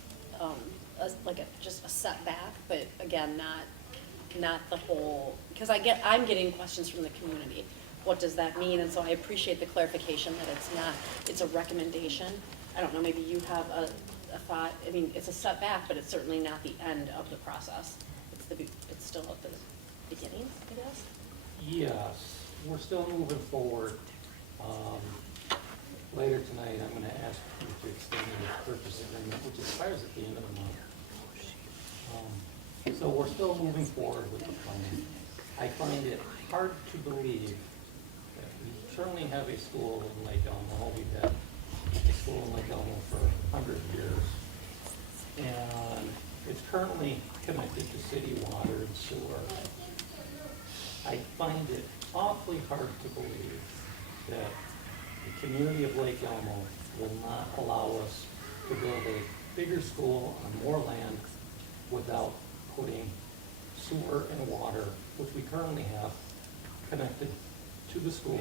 just a setback, but again, not the whole, because I'm getting questions from the community. What does that mean? And so I appreciate the clarification that it's a recommendation. I don't know, maybe you have a thought. I mean, it's a setback, but it's certainly not the end of the process. It's still at the beginning, I guess. Yes, we're still moving forward. Later tonight, I'm gonna ask you to extend the purchase agreement, which expires at the end of the month. So we're still moving forward with the plan. I find it hard to believe that we certainly have a school in Lake Elmo. We've had a school in Lake Elmo for 100 years. And it's currently connected to city water and sewer. I find it awfully hard to believe that the community of Lake Elmo will not allow us to build a bigger school on more land without putting sewer and water, which we currently have, connected to the school,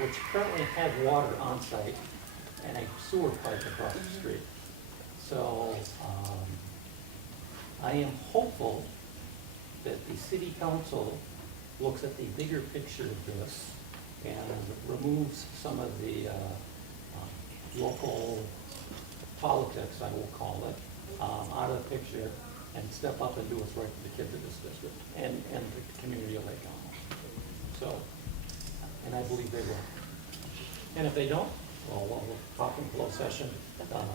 which currently has water on site and a sewer pipe across the street. So I am hopeful that the city council looks at the bigger picture of this and removes some of the local politics, I will call it, out of the picture and step up and do what's right for the kids of this district and the community of Lake Elmo. So, and I believe they will. And if they don't, well, we'll talk in closed session on,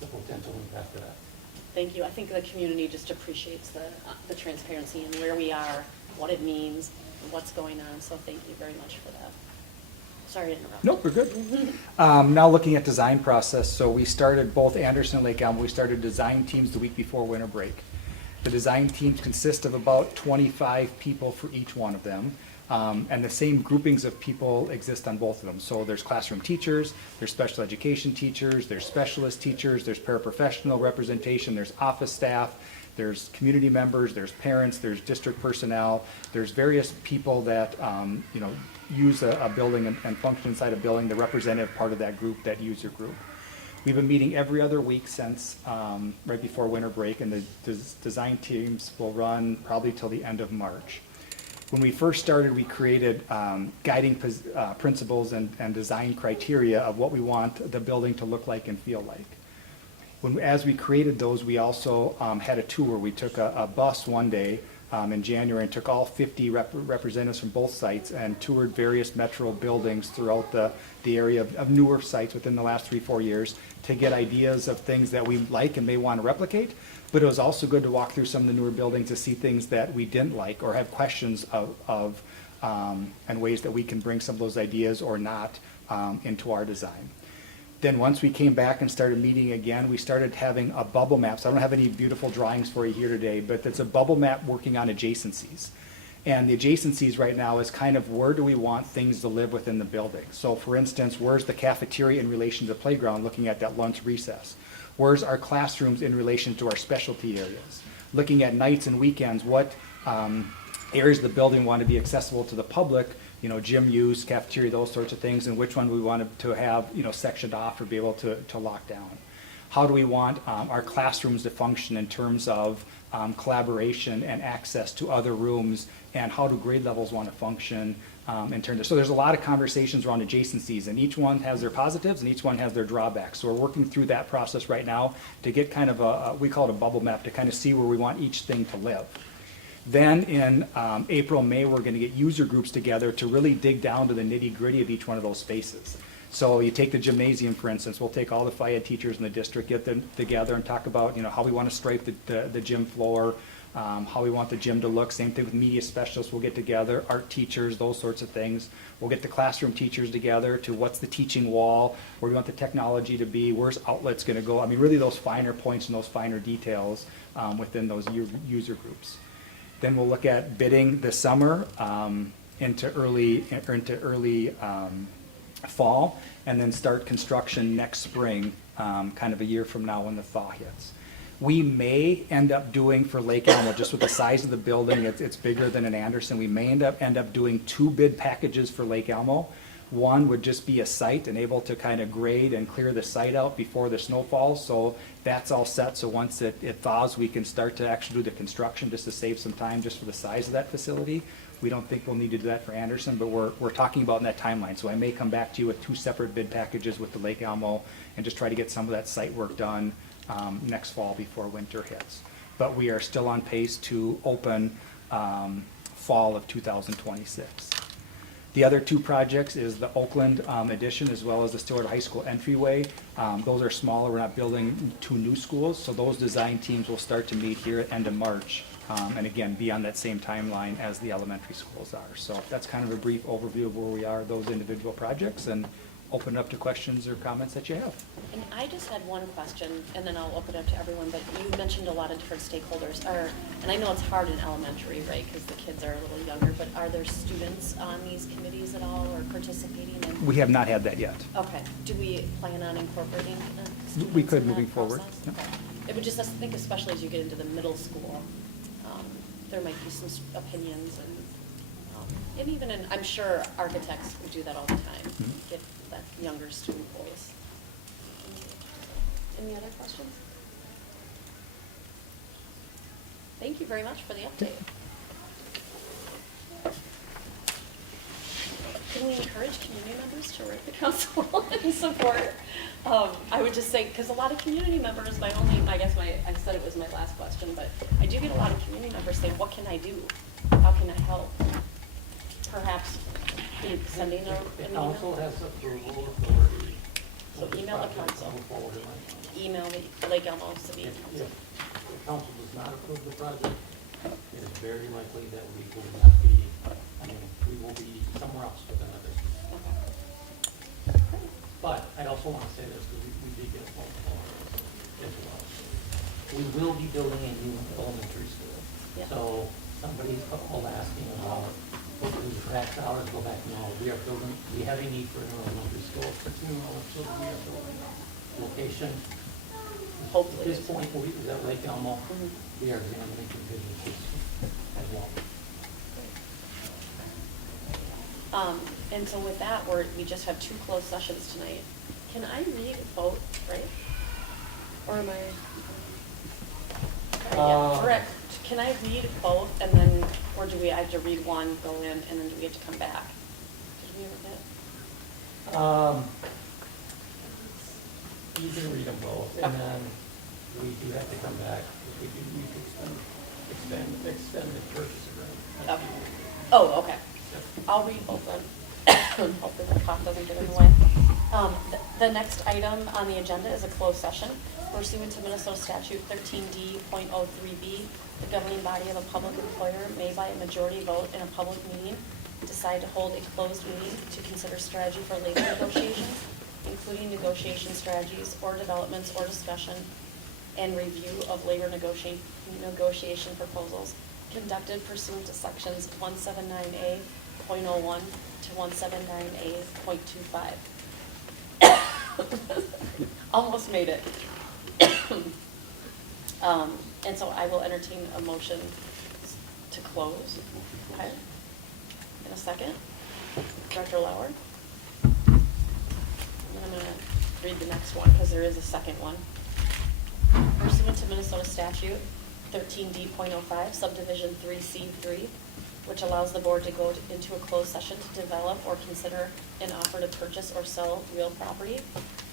the potential impact of that. Thank you. I think the community just appreciates the transparency and where we are, what it means, and what's going on. So thank you very much for that. Sorry to interrupt. Nope, we're good. Now looking at design process, so we started both Anderson and Lake Elmo, we started design teams the week before winter break. The design teams consist of about 25 people for each one of them. And the same groupings of people exist on both of them. So there's classroom teachers, there's special education teachers, there's specialist teachers, there's paraprofessional representation, there's office staff, there's community members, there's parents, there's district personnel, there's various people that use a building and function inside a building, the representative part of that group, that user group. We've been meeting every other week since right before winter break, and the design teams will run probably till the end of March. When we first started, we created guiding principles and design criteria of what we want the building to look like and feel like. As we created those, we also had a tour. We took a bus one day in January and took all 50 representatives from both sites and toured various metro buildings throughout the area of newer sites within the last 3-4 years to get ideas of things that we like and may want to replicate. But it was also good to walk through some of the newer buildings to see things that we didn't like or have questions of and ways that we can bring some of those ideas or not into our design. Then once we came back and started meeting again, we started having a bubble map. So I don't have any beautiful drawings for you here today, but it's a bubble map working on adjacencies. And the adjacencies right now is kind of where do we want things to live within the building. So for instance, where's the cafeteria in relation to the playground, looking at that lunch recess? Where's our classrooms in relation to our specialty areas? Looking at nights and weekends, what areas of the building want to be accessible to the public, gym use, cafeteria, those sorts of things, and which one we want to have, sectioned off or be able to lock down. How do we want our classrooms to function in terms of collaboration and access to other rooms, and how do grade levels want to function in terms of, so there's a lot of conversations around adjacencies, and each one has their positives and each one has their drawbacks. So we're working through that process right now to get kind of we call it a bubble map, to kind of see where we want each thing to live. Then in April, May, we're going to get user groups together to really dig down to the nitty-gritty of each one of those spaces. So you take the gymnasium, for instance, we'll take all the Phi Ed teachers in the district, get them together and talk about how we want to stripe the gym floor, how we want the gym to look. Same thing with media specialists, we'll get together, art teachers, those sorts of things. We'll get the classroom teachers together to what's the teaching wall, where do we want the technology to be, where's outlets going to go. I mean, really those finer points and those finer details within those user groups. Then we'll look at bidding this summer into early fall, and then start construction next spring, kind of a year from now when the thaw hits. We may end up doing for Lake Elmo, just with the size of the building, it's bigger than an Anderson, we may end up doing 2 bid packages for Lake Elmo. One would just be a site and able to kind of grade and clear the site out before the snow falls. So that's all set. So once it thaws, we can start to actually do the construction just to save some time just for the size of that facility. We don't think we'll need to do that for Anderson, but we're talking about in that timeline. So I may come back to you with 2 separate bid packages with the Lake Elmo and just try to get some of that site work done next fall before winter hits. But we are still on pace to open fall of 2026. The other two projects is the Oakland addition as well as the Stillwater High School entryway. Those are smaller, we're not building two new schools, so those design teams will start to meet here at end of March. And again, be on that same timeline as the elementary schools are. So that's kind of a brief overview of where we are, those individual projects, and open it up to questions or comments that you have. And I just had one question, and then I'll open it up to everyone, but you mentioned a lot of different stakeholders, and I know it's hard in elementary, right, because the kids are a little younger, but are there students on these committees at all, or participating in? We have not had that yet. Okay, do we plan on incorporating students We could in that moving forward. process? Yep. Okay. It would just, I think especially as you get into the middle school, there might be some opinions and even in, I'm sure architects would do that all the time, get that younger student voice. Any other questions? Thank you very much for the update. Can we encourage community members to write the council in support? I would just say, because a lot of community members, I said it was my last question, but I do get a lot of community members saying, what can I do? How can I help? Perhaps sending an email. Council has approval authority. So email the council. Email the Lake Elmo City Council. If the council does not approve the project, it is very likely that we will not be, we will be somewhere else with another. But I also want to say this, because we did get a phone call as well. We will be building a new elementary school. Yeah. So somebody's called asking about, do the tax dollars go back? No, we are building, we have a need for an elementary school. It's new, so we are building a location. Hopefully. At this point, we, at Lake Elmo, we are examining contingencies as well. And so with that, we just have 2 closed sessions tonight. Can I read both, right? Or am I? Correct. Can I read both and then, or do I have to read one, go in, and then do we have to come back? Did we ever get? You can read them both, and then we do have to come back. We could extend the purchase agreement. Okay. Oh, okay. I'll read both of them. Hopefully the cough doesn't get in the way. The next item on the agenda is a closed session. Pursuant to Minnesota Statute 13D.03B, the governing body of a public employer may by a majority vote in a public meeting decide to hold a closed meeting to consider strategy for labor negotiations, including negotiation strategies or developments or discussion and review of labor negotiation proposals conducted pursuant to sections 179A.01 to 179A.25. Almost made it. And so I will entertain a motion to close. Okay. In a second. Director Lauer. And then I'm going to read the next one because there is a second one. Pursuant to Minnesota Statute 13D.05, Subdivision 3C3, which allows the board to go into a closed session to develop or consider an offer to purchase or sell real property.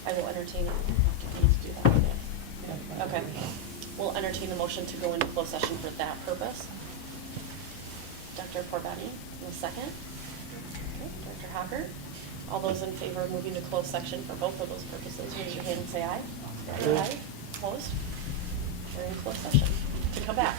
I will entertain, do you need to do that? Yeah. Okay. We'll entertain a motion to go into closed session for that purpose. Dr. Corbani, in a second. Okay, Dr. Hocker. All those in favor of moving to closed section for both of those purposes, raise your hand and say aye. Aye. Opposed? We're in closed session. To come back.